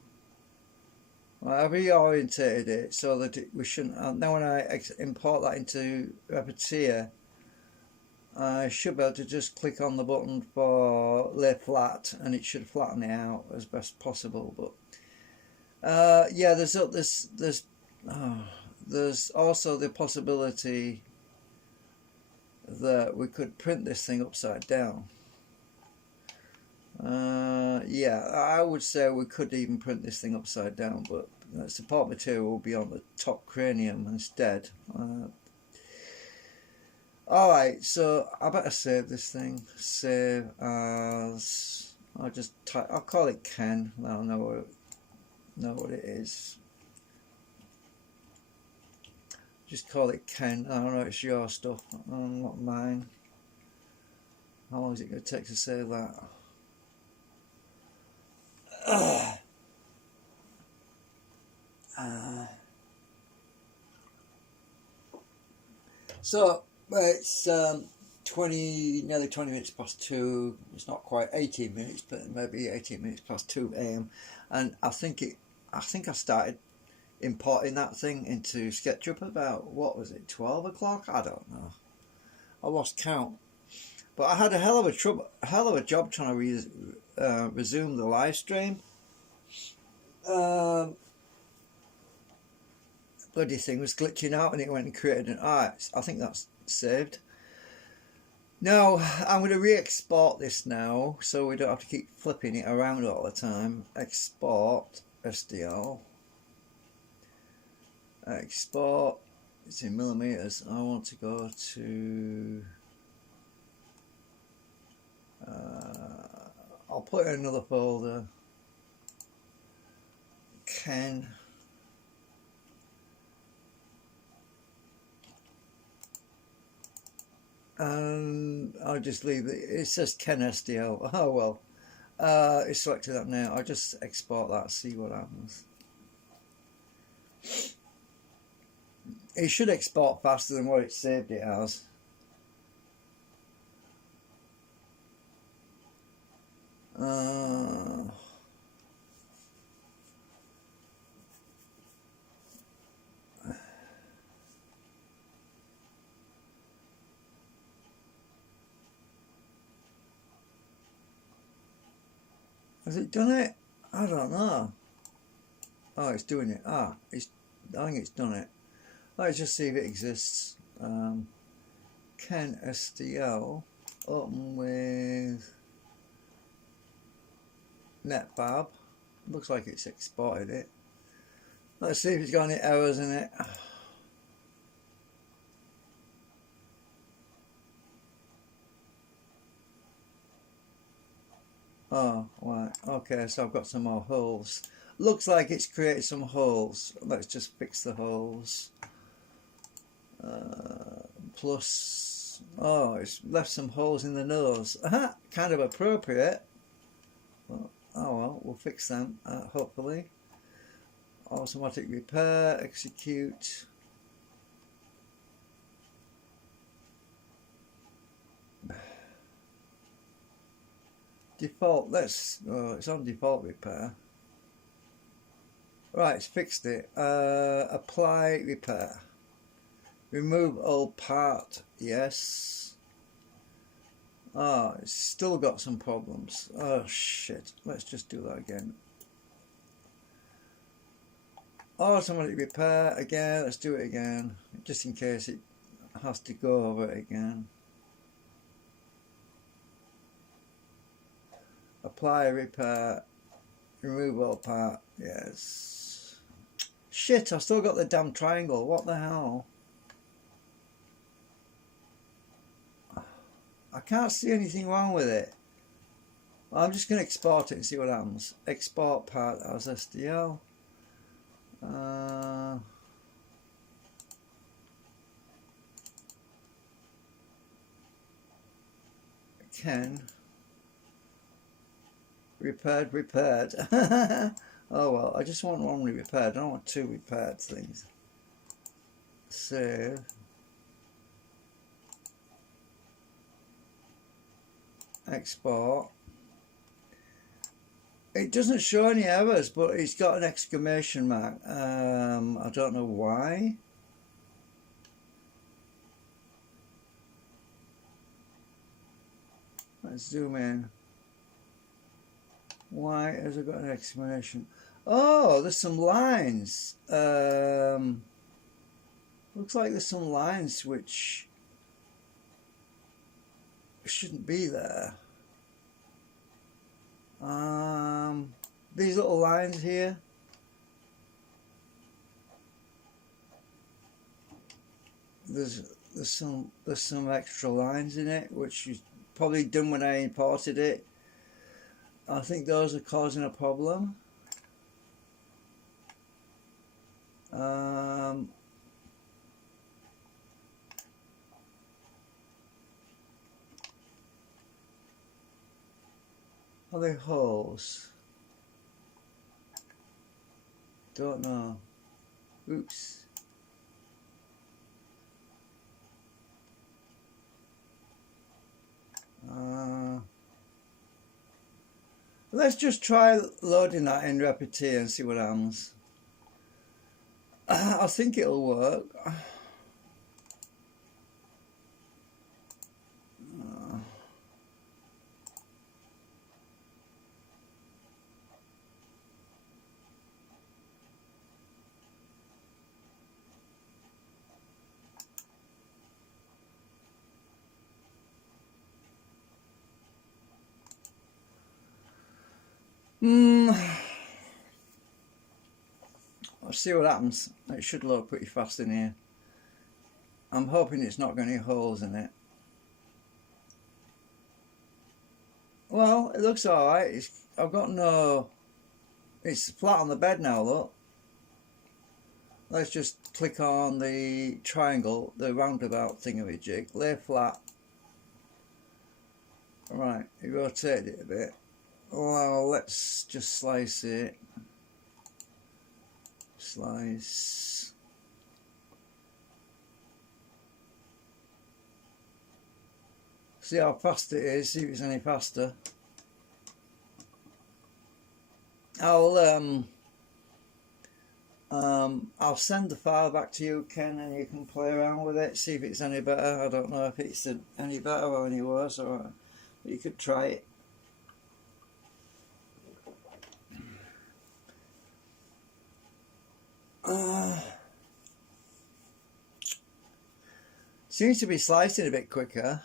Well, I've reorientated it so that we shouldn't. Now when I import that into Repetier, I should be able to just click on the button for lay flat, and it should flatten it out as best possible. But yeah, there's also the possibility that we could print this thing upside down. Yeah, I would say we could even print this thing upside down, but support material will be on the top cranium instead. Alright, so I better save this thing. Save as, I'll call it Ken. I'll know what it is. Just call it Ken. I don't know, it's your stuff, not mine. How long is it going to take to save that? So it's nearly 20 minutes past 2. It's not quite 18 minutes, but maybe 18 minutes past 2 a.m. And I think I started importing that thing into SketchUp about, what was it, 12 o'clock? I don't know. I lost count. But I had a hell of a job trying to resume the live stream. Bloody thing was glitching out and it went and created an art. I think that's saved. Now I'm going to re-export this now so we don't have to keep flipping it around all the time. Export SDL. Export. It's in millimeters. I want to go to I'll put it in another folder. Ken. I'll just leave it. It says Ken SDL. Oh well. It's selected that now. I'll just export that, see what happens. It should export faster than what it saved it as. Has it done it? I don't know. Oh, it's doing it. I think it's done it. Let's just see if it exists. Ken SDL, open with NetBab. Looks like it's exported it. Let's see if it's got any errors in it. Oh, right. Okay, so I've got some more holes. Looks like it's created some holes. Let's just fix the holes. Plus, oh, it's left some holes in the nose. Aha, kind of appropriate. Well, oh well, we'll fix them, hopefully. Automatic repair, execute. Default, it's on default repair. Right, it's fixed it. Apply repair. Remove old part, yes. It's still got some problems. Oh shit, let's just do that again. Automatic repair again, let's do it again, just in case it has to go over it again. Apply repair, remove all part, yes. Shit, I've still got the damn triangle, what the hell? I can't see anything wrong with it. I'm just going to export it and see what happens. Export part as SDL. Ken. Repaired. Oh well, I just want one repaired. I don't want two repaired things. Save. Export. It doesn't show any errors, but it's got an exclamation mark. I don't know why. Let's zoom in. Why has it got an exclamation? Oh, there's some lines. Looks like there's some lines which shouldn't be there. These little lines here. There's some extra lines in it, which is probably done when I imported it. I think those are causing a problem. Are they holes? Don't know. Oops. Let's just try loading that in Repetir and see what happens. I think it'll work. Let's see what happens. It should load pretty fast in here. I'm hoping it's not got any holes in it. Well, it looks alright. I've got no... It's flat on the bed now, look. Let's just click on the triangle, the roundabout thingamajig, lay flat. Right, you rotate it a bit. Well, let's just slice it. Slice. See how fast it is, see if it's any faster. I'll send the file back to you, Ken, and you can play around with it, see if it's any better. I don't know if it's any better or any worse, or you could try it. Seems to be slicing a bit quicker.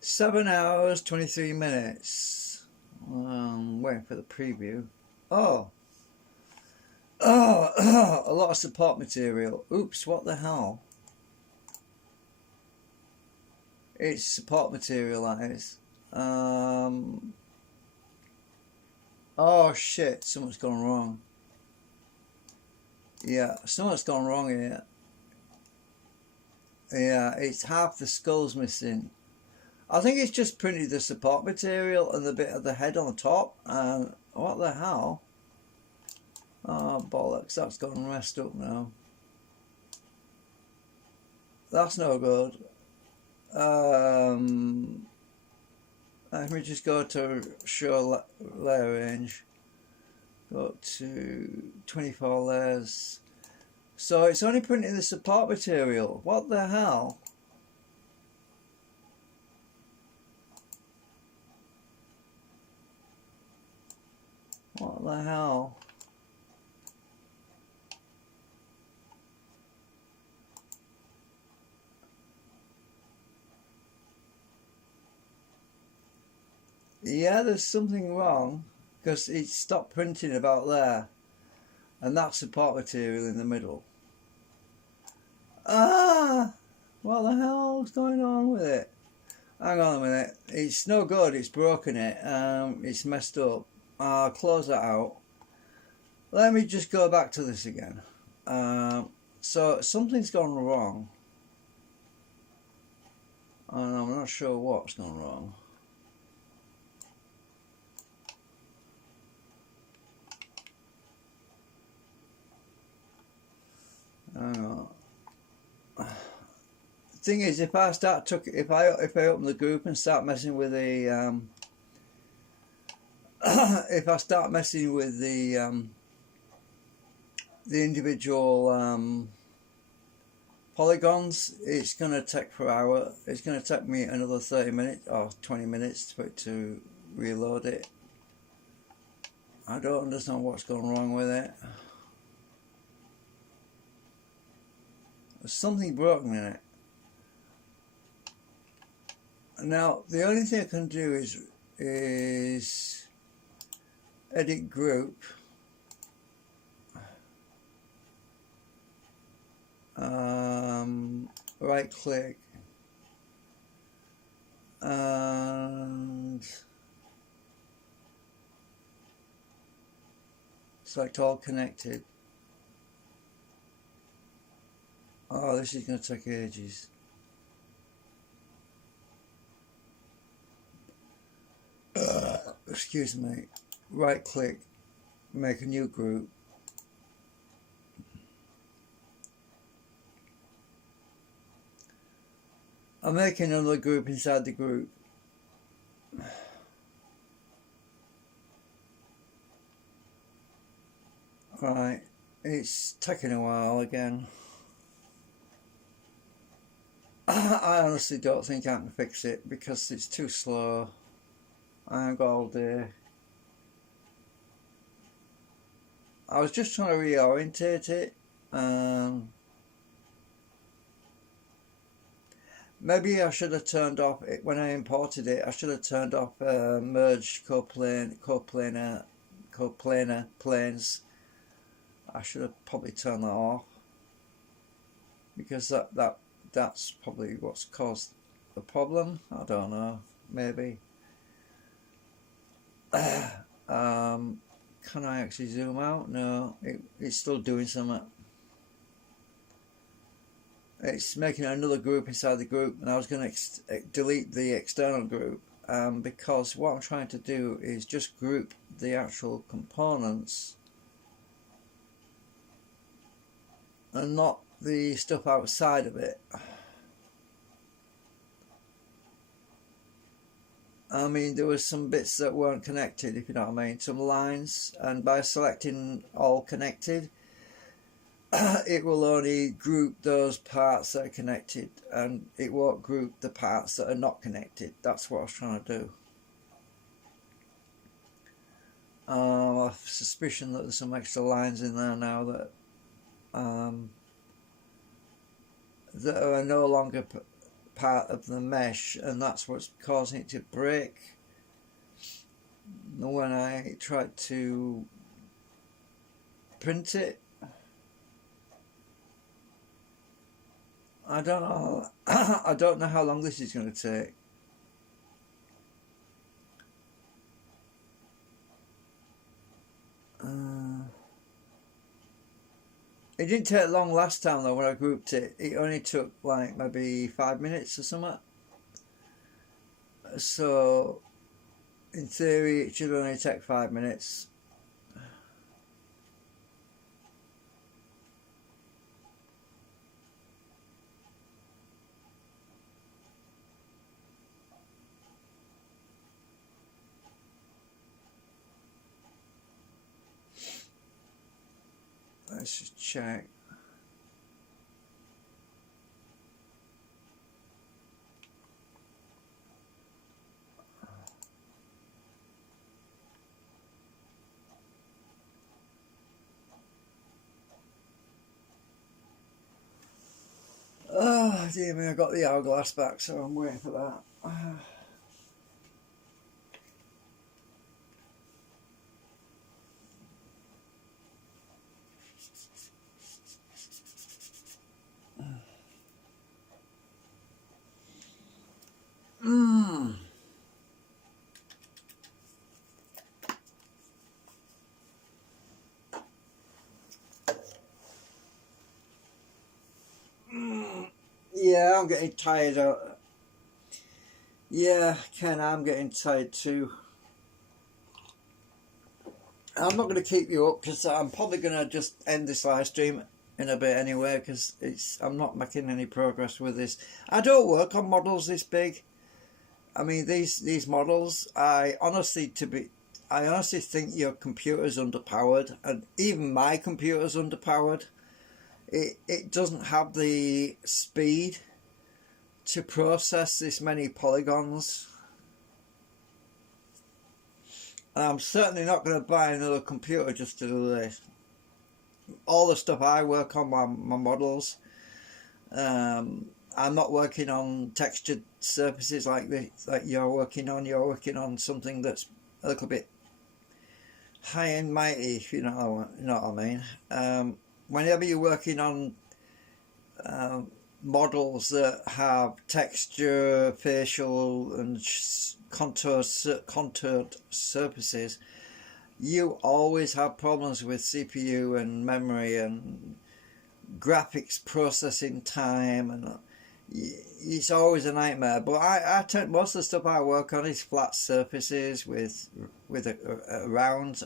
Seven hours, 23 minutes. Waiting for the preview. Oh, a lot of support material. Oops, what the hell? It's support material, that is. Oh shit, something's gone wrong. Yeah, something's gone wrong here. Yeah, it's half the skull's missing. I think it's just printed the support material and the bit of the head on the top. What the hell? Oh, bollocks, that's gone messed up now. That's no good. Let me just go to show layer range. Go to 24 layers. So it's only printing the support material. What the hell? What the hell? Yeah, there's something wrong because it stopped printing about there, and that's support material in the middle. What the hell's going on with it? Hang on a minute. It's no good. It's broken it. It's messed up. I'll close that out. Let me just go back to this again. So something's gone wrong, and I'm not sure what's gone wrong. The thing is, if I open the group and start messing with the if I start messing with the individual polygons, it's going to take for hour. It's going to take me another 30 minutes or 20 minutes for it to reload it. I don't understand what's gone wrong with it. There's something broken in it. Now the only thing I can do is edit group, right click and select all connected. Oh, this is going to take ages. Excuse me. Right click, make a new group. I'm making another group inside the group. Right, it's taking a while again. I honestly don't think I can fix it because it's too slow. I haven't got all day. I was just trying to reorientate it. Maybe I should have turned off it when I imported it. I should have turned off merge coplanar planes. I should have probably turned that off, because that's probably what's caused the problem. I don't know. Maybe. Can I actually zoom out? No, it's still doing something. It's making another group inside the group, and I was going to delete the external group, because what I'm trying to do is just group the actual components and not the stuff outside of it. I mean, there was some bits that weren't connected, if you know what I mean, some lines, and by selecting all connected, it will only group those parts that are connected, and it won't group the parts that are not connected. That's what I was trying to do. I have suspicion that there's some extra lines in there now that that are no longer part of the mesh, and that's what's causing it to break. When I tried to print it, I don't know. I don't know how long this is going to take. It didn't take long last time though when I grouped it. It only took like maybe 5 minutes or something. So in theory it should only take 5 minutes. Let's just check. Oh dear me, I got the hourglass back, so I'm waiting for that. Yeah, I'm getting tired out. Yeah, Ken, I'm getting tired too. I'm not going to keep you up because I'm probably going to just end this live stream in a bit anyway, because I'm not making any progress with this. I don't work on models this big. I mean, these models, I honestly think your computer's underpowered, and even my computer's underpowered. It doesn't have the speed to process this many polygons. And I'm certainly not going to buy another computer just to do this. All the stuff I work on, my models, I'm not working on textured surfaces like you're working on. You're working on something that's a little bit high and mighty, if you know what I mean. Whenever you're working on models that have texture, facial and contoured surfaces, you always have problems with CPU and memory and graphics processing time, and it's always a nightmare. But I tend, most of the stuff I work on is flat surfaces with a round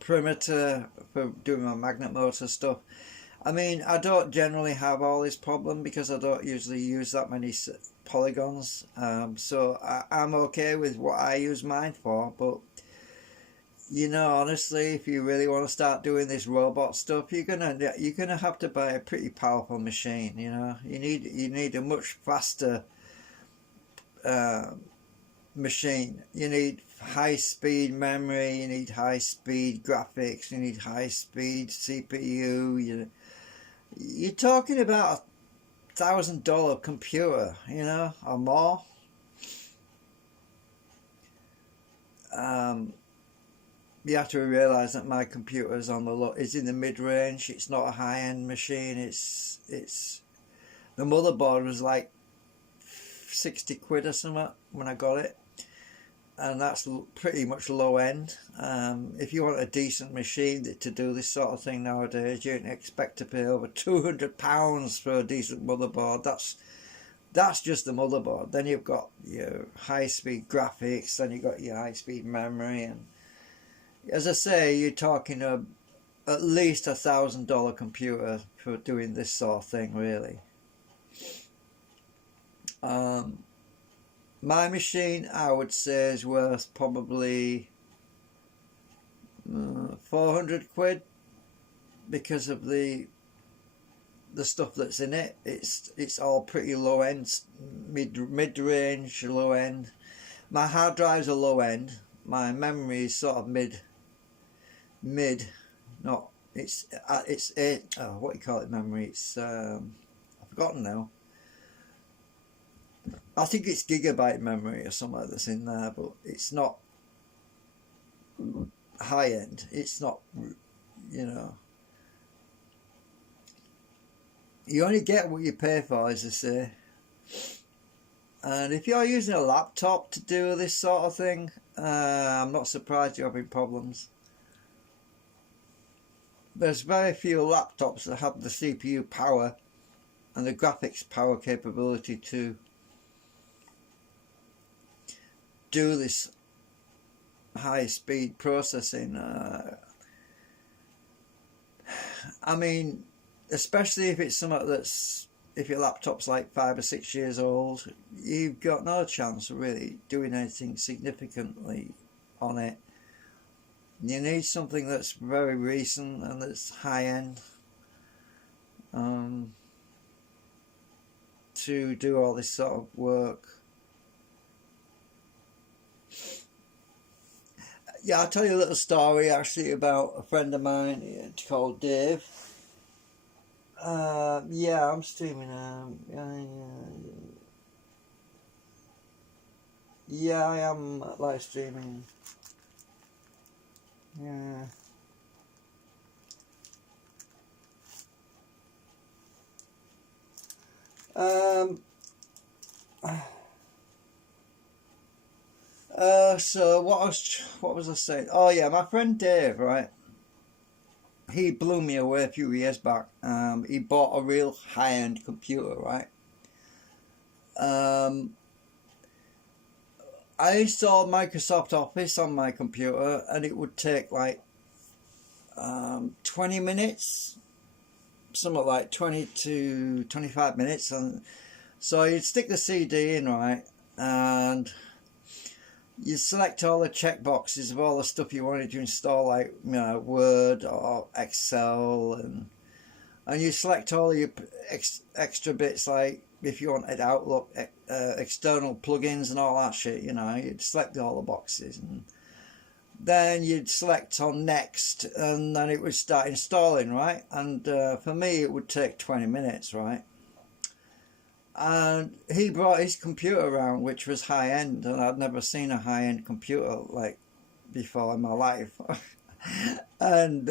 perimeter for doing my magnet motor stuff. I mean, I don't generally have all this problem because I don't usually use that many polygons, so I'm okay with what I use mine for. But you know, honestly, if you really want to start doing this robot stuff, you're gonna have to buy a pretty powerful machine. You know, you need a much faster machine. You need high speed memory, you need high speed graphics, you need high speed CPU. You're talking about $1,000 computer, you know, or more. You have to realise that my computer is on the is in the mid range. It's not a high end machine. It's the motherboard was like 60 quid or something when I got it, and that's pretty much low end. If you want a decent machine to do this sort of thing nowadays, you can expect to pay over £200 for a decent motherboard. That's just the motherboard. Then you've got your high-speed graphics, then you've got your high-speed memory, and as I say, you're talking at least $1,000 computer for doing this sort of thing, really. My machine, I would say, is worth probably 400 quid because of the stuff that's in it. It's all pretty low end, mid range, low end. My hard drives are low end. My memory is sort of mid. Not it's what do you call it? Memory. It's I've forgotten now. I think it's gigabyte memory or something that's in there, but it's not high end. It's not, you know. You only get what you pay for, as I say. And if you're using a laptop to do this sort of thing, I'm not surprised you're having problems. There's very few laptops that have the CPU power and the graphics power capability to do this high speed processing. I mean, especially if it's something if your laptop's like 5 or 6 years old, you've got no chance of really doing anything significantly on it. You need something that's very recent and that's high end to do all this sort of work. Yeah, I'll tell you a little story actually about a friend of mine called Dave. Yeah, I'm streaming. Yeah, I am live streaming. Yeah. So what was I saying? Oh yeah, my friend Dave, right? He blew me away a few years back. He bought a real high-end computer, right? I installed Microsoft Office on my computer, and it would take like 20 minutes, something like 20 to 25 minutes, and so you'd stick the CD in, right, and you select all the check boxes of all the stuff you wanted to install, like, you know, Word or Excel, and you select all your extra bits, like if you wanted Outlook, external plugins and all that shit, you know, you'd select all the boxes, and then you'd select on next, and then it would start installing, right? And for me it would take 20 minutes, right? And he brought his computer around, which was high end, and I'd never seen a high end computer like before in my life. And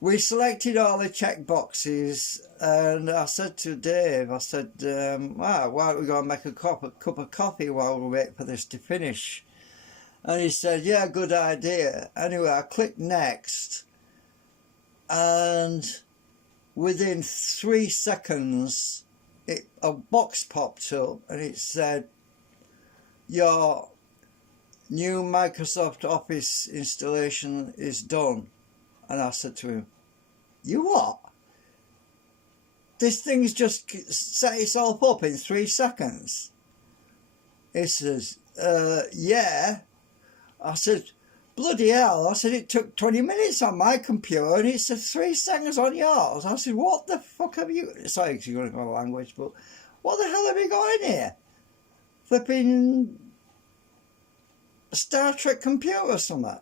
we selected all the check boxes, and I said to Dave, I said, why don't we go and make a cup of coffee while we wait for this to finish? And he said, yeah, good idea. Anyway, I clicked next, and within 3 seconds, a box popped up, and it said, your new Microsoft Office installation is done. And I said to him, you what? This thing's just set itself up in 3 seconds. He says, yeah. I said, bloody hell. I said, it took 20 minutes on my computer and it said 3 seconds on yours. I said, what the fuck have you... Sorry, because you're going to go language, but what the hell have you got in here? Flipping Star Trek computer or something.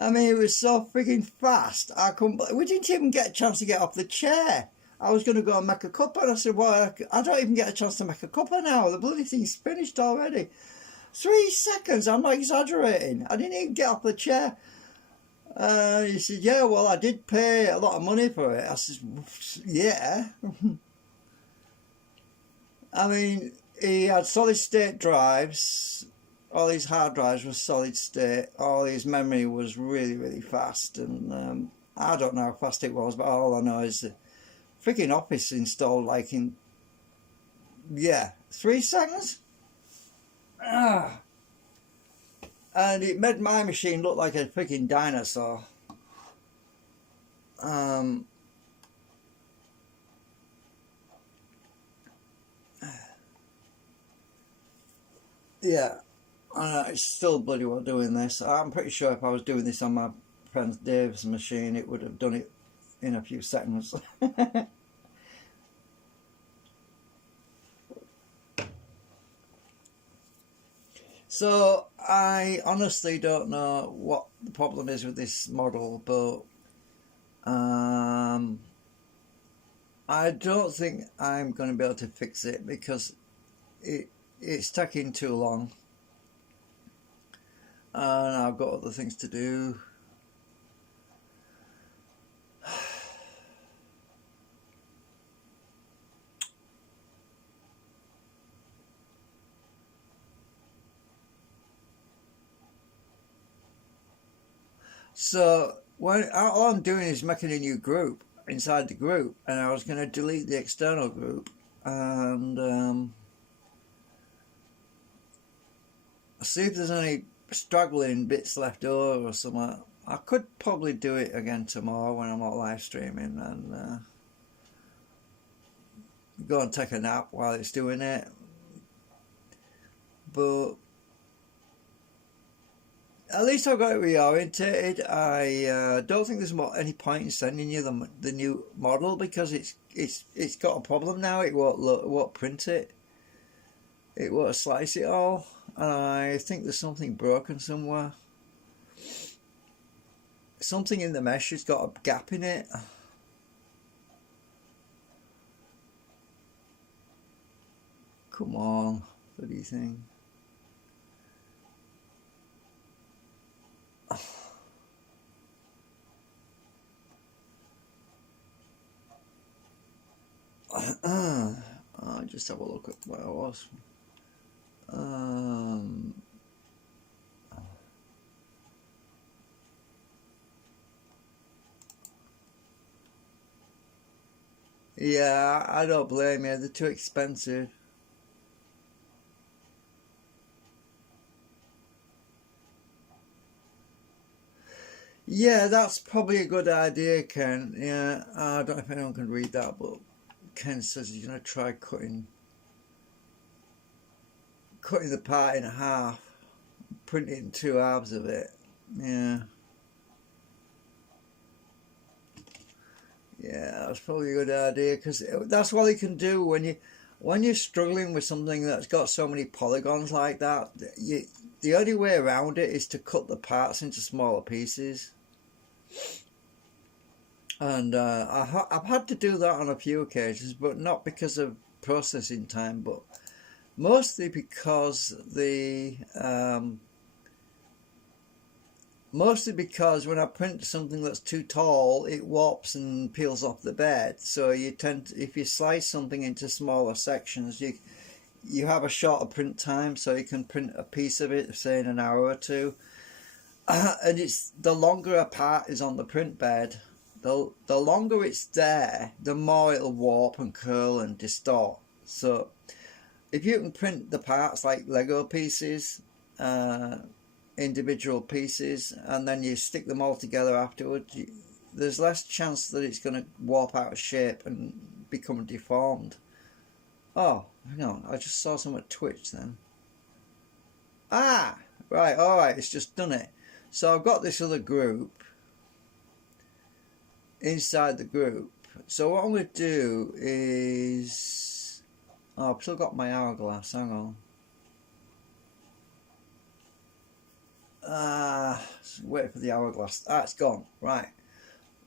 I mean, it was so frigging fast. We didn't even get a chance to get off the chair. I was going to go and make a cuppa, and I said, well, I don't even get a chance to make a cuppa now. The bloody thing's finished already. 3 seconds, I'm not exaggerating. I didn't even get off the chair. He said, yeah, well, I did pay a lot of money for it. I said, yeah. I mean, he had solid state drives. All his hard drives were solid state. All his memory was really, really fast. And I don't know how fast it was, but all I know is the freaking Office installed like in, 3 seconds. And it made my machine look like a freaking dinosaur. Yeah, it's still bloody well doing this. I'm pretty sure if I was doing this on my friend Dave's machine, it would have done it in a few seconds. So I honestly don't know what the problem is with this model, but I don't think I'm going to be able to fix it because it's taking too long, and I've got other things to do. So all I'm doing is making a new group inside the group, and I was going to delete the external group and see if there's any struggling bits left over or something. I could probably do it again tomorrow when I'm not live streaming and go and take a nap while it's doing it. But at least I got it reorientated. I don't think there's any point in sending you the new model because it's got a problem now. It won't print it. It won't slice it all. I think there's something broken somewhere. Something in the mesh has got a gap in it. Come on, bloody thing. I'll just have a look at where I was. Yeah, I don't blame you. They're too expensive. Yeah, that's probably a good idea, Ken. Yeah, I don't know if anyone can read that, but Ken says he's going to try cutting the part in half, printing 2 halves of it. Yeah. Yeah, that's probably a good idea because that's what you can do when you're struggling with something that's got so many polygons like that. The only way around it is to cut the parts into smaller pieces. And I've had to do that on a few occasions, but not because of processing time, but mostly because when I print something that's too tall, it warps and peels off the bed. So if you slice something into smaller sections, you have a shorter print time, so you can print a piece of it, say in an hour or two. And it's the longer a part is on the print bed, the longer it's there, the more it'll warp and curl and distort. So if you can print the parts like Lego pieces, individual pieces, and then you stick them all together afterwards, there's less chance that it's going to warp out of shape and become deformed. Oh, hang on, I just saw some at Twitch then. Ah, right, alright, it's just done it. So I've got this other group inside the group. So what I'm going to do is... Oh, I've still got my hourglass, hang on. Wait for the hourglass. Ah, it's gone. Right.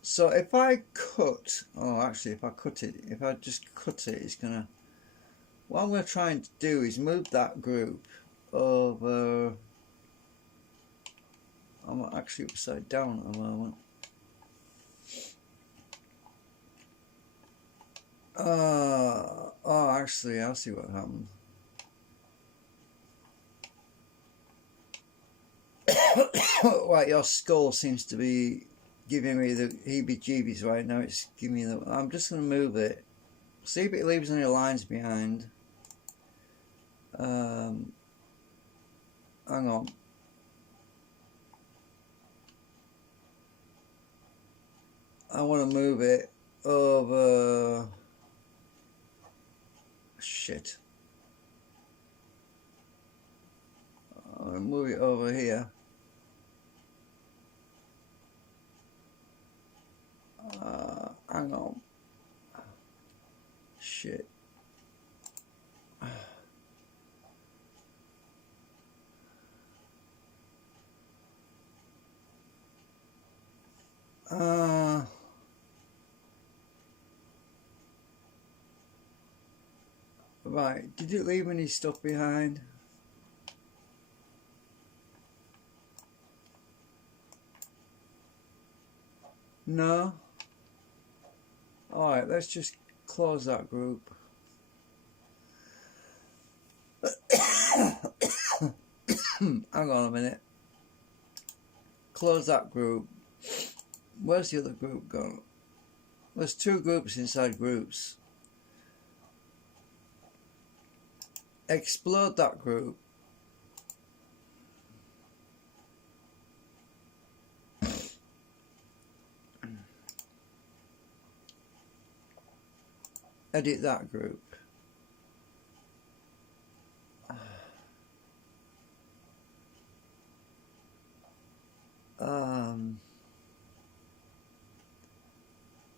So if I cut, oh actually if I cut it, if I just cut it, it's gonna, what I'm gonna try and do is move that group over, I'm actually upside down at the moment. Oh actually I'll see what happens. Right, your skull seems to be giving me the heebie-jeebies right now. It's giving me the, I'm just gonna move it. See if it leaves any lines behind. Hang on. I want to move it over. Shit. I'll move it over here. Hang on. Shit. Right. Did it leave any stuff behind? No. Alright, let's just close that group. Hang on a minute. Close that group. Where's the other group gone? There's two groups inside groups. Explode that group. Edit that group.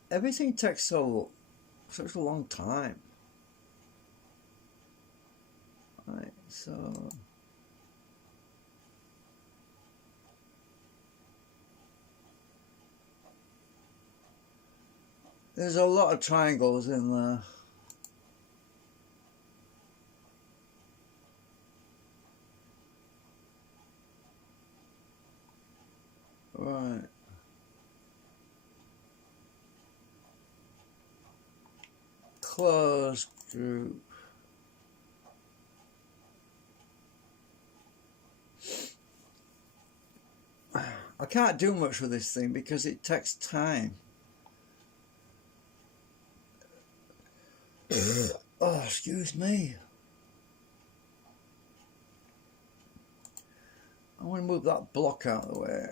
Everything takes such a long time. Right, so there's a lot of triangles in there. Right. Close group. I can't do much with this thing because it takes time. Oh, excuse me. I want to move that block out of the way.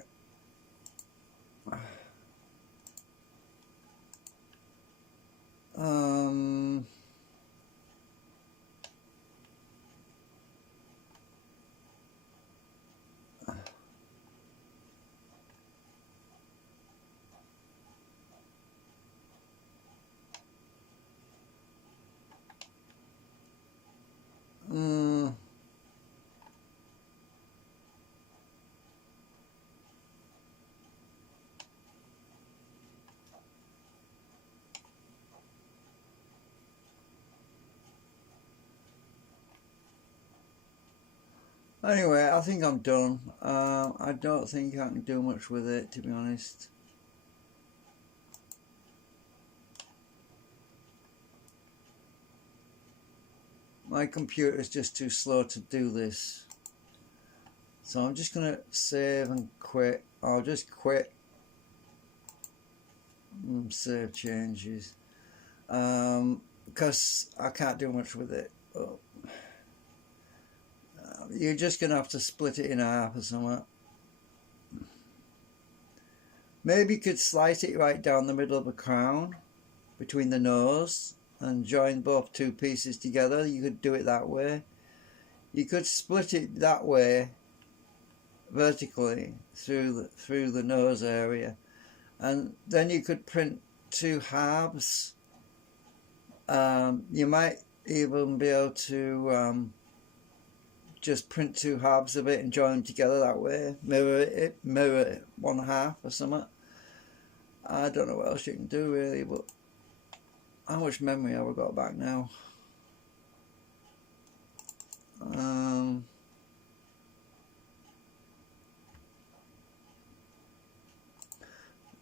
Anyway, I think I'm done. I don't think I can do much with it, to be honest. My computer is just too slow to do this. So I'm just going to save and quit. I'll just quit. Save changes. Because I can't do much with it. Oh. You're just going to have to split it in half or something. Maybe you could slice it right down the middle of the crown, between the nose, and join both two pieces together. You could do it that way. You could split it that way, vertically, through the nose area. And then you could print two halves. You might even be able to just print two halves of it and join them together that way. Mirror it one half or something. I don't know what else you can do really, but how much memory have I got back now?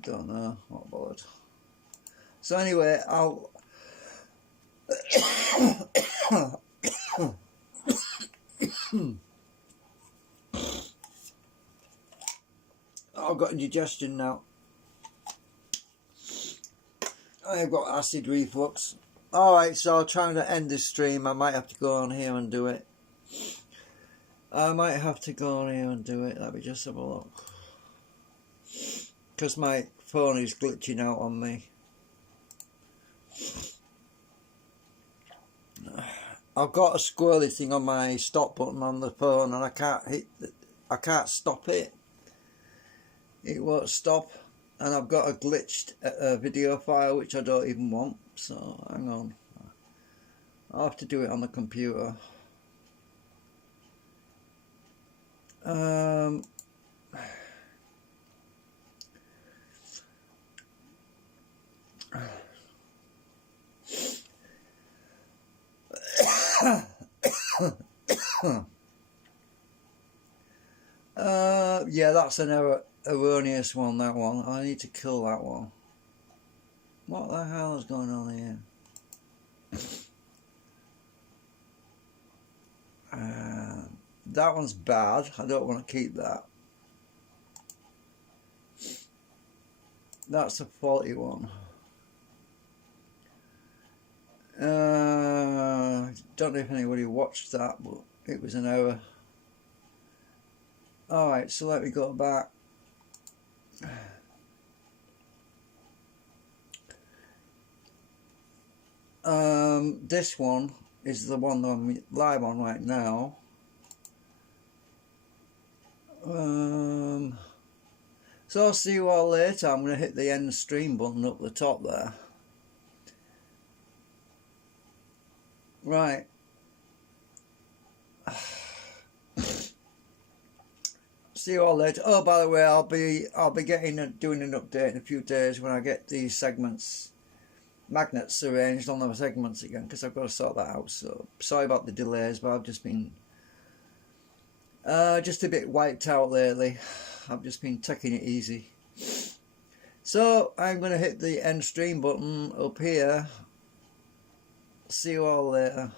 Don't know, not bothered. So anyway, I'll I've got indigestion now. I've got acid reflux. Alright, so I'll try to end this stream. I might have to go on here and do it. Let me just have a look. Because my phone is glitching out on me. I've got a squirrely thing on my stop button on the phone and I can't stop it. It won't stop, and I've got a glitched video file which I don't even want, so hang on. I'll have to do it on the computer. Yeah, that's an erroneous one, that one. I need to kill that one. What the hell is going on here? That one's bad. I don't want to keep that. That's a faulty one. Don't know if anybody watched that, but it was an error. Alright, so let me go back. This one is the one that I'm live on right now. So I'll see you all later. I'm going to hit the end stream button up the top there. Right. See you all later. Oh, by the way, I'll be doing an update in a few days when I get these magnets arranged on the segments again, because I've got to sort that out. So sorry about the delays, but I've just been just a bit wiped out lately. I've just been taking it easy. So I'm going to hit the end stream button up here. See you all later.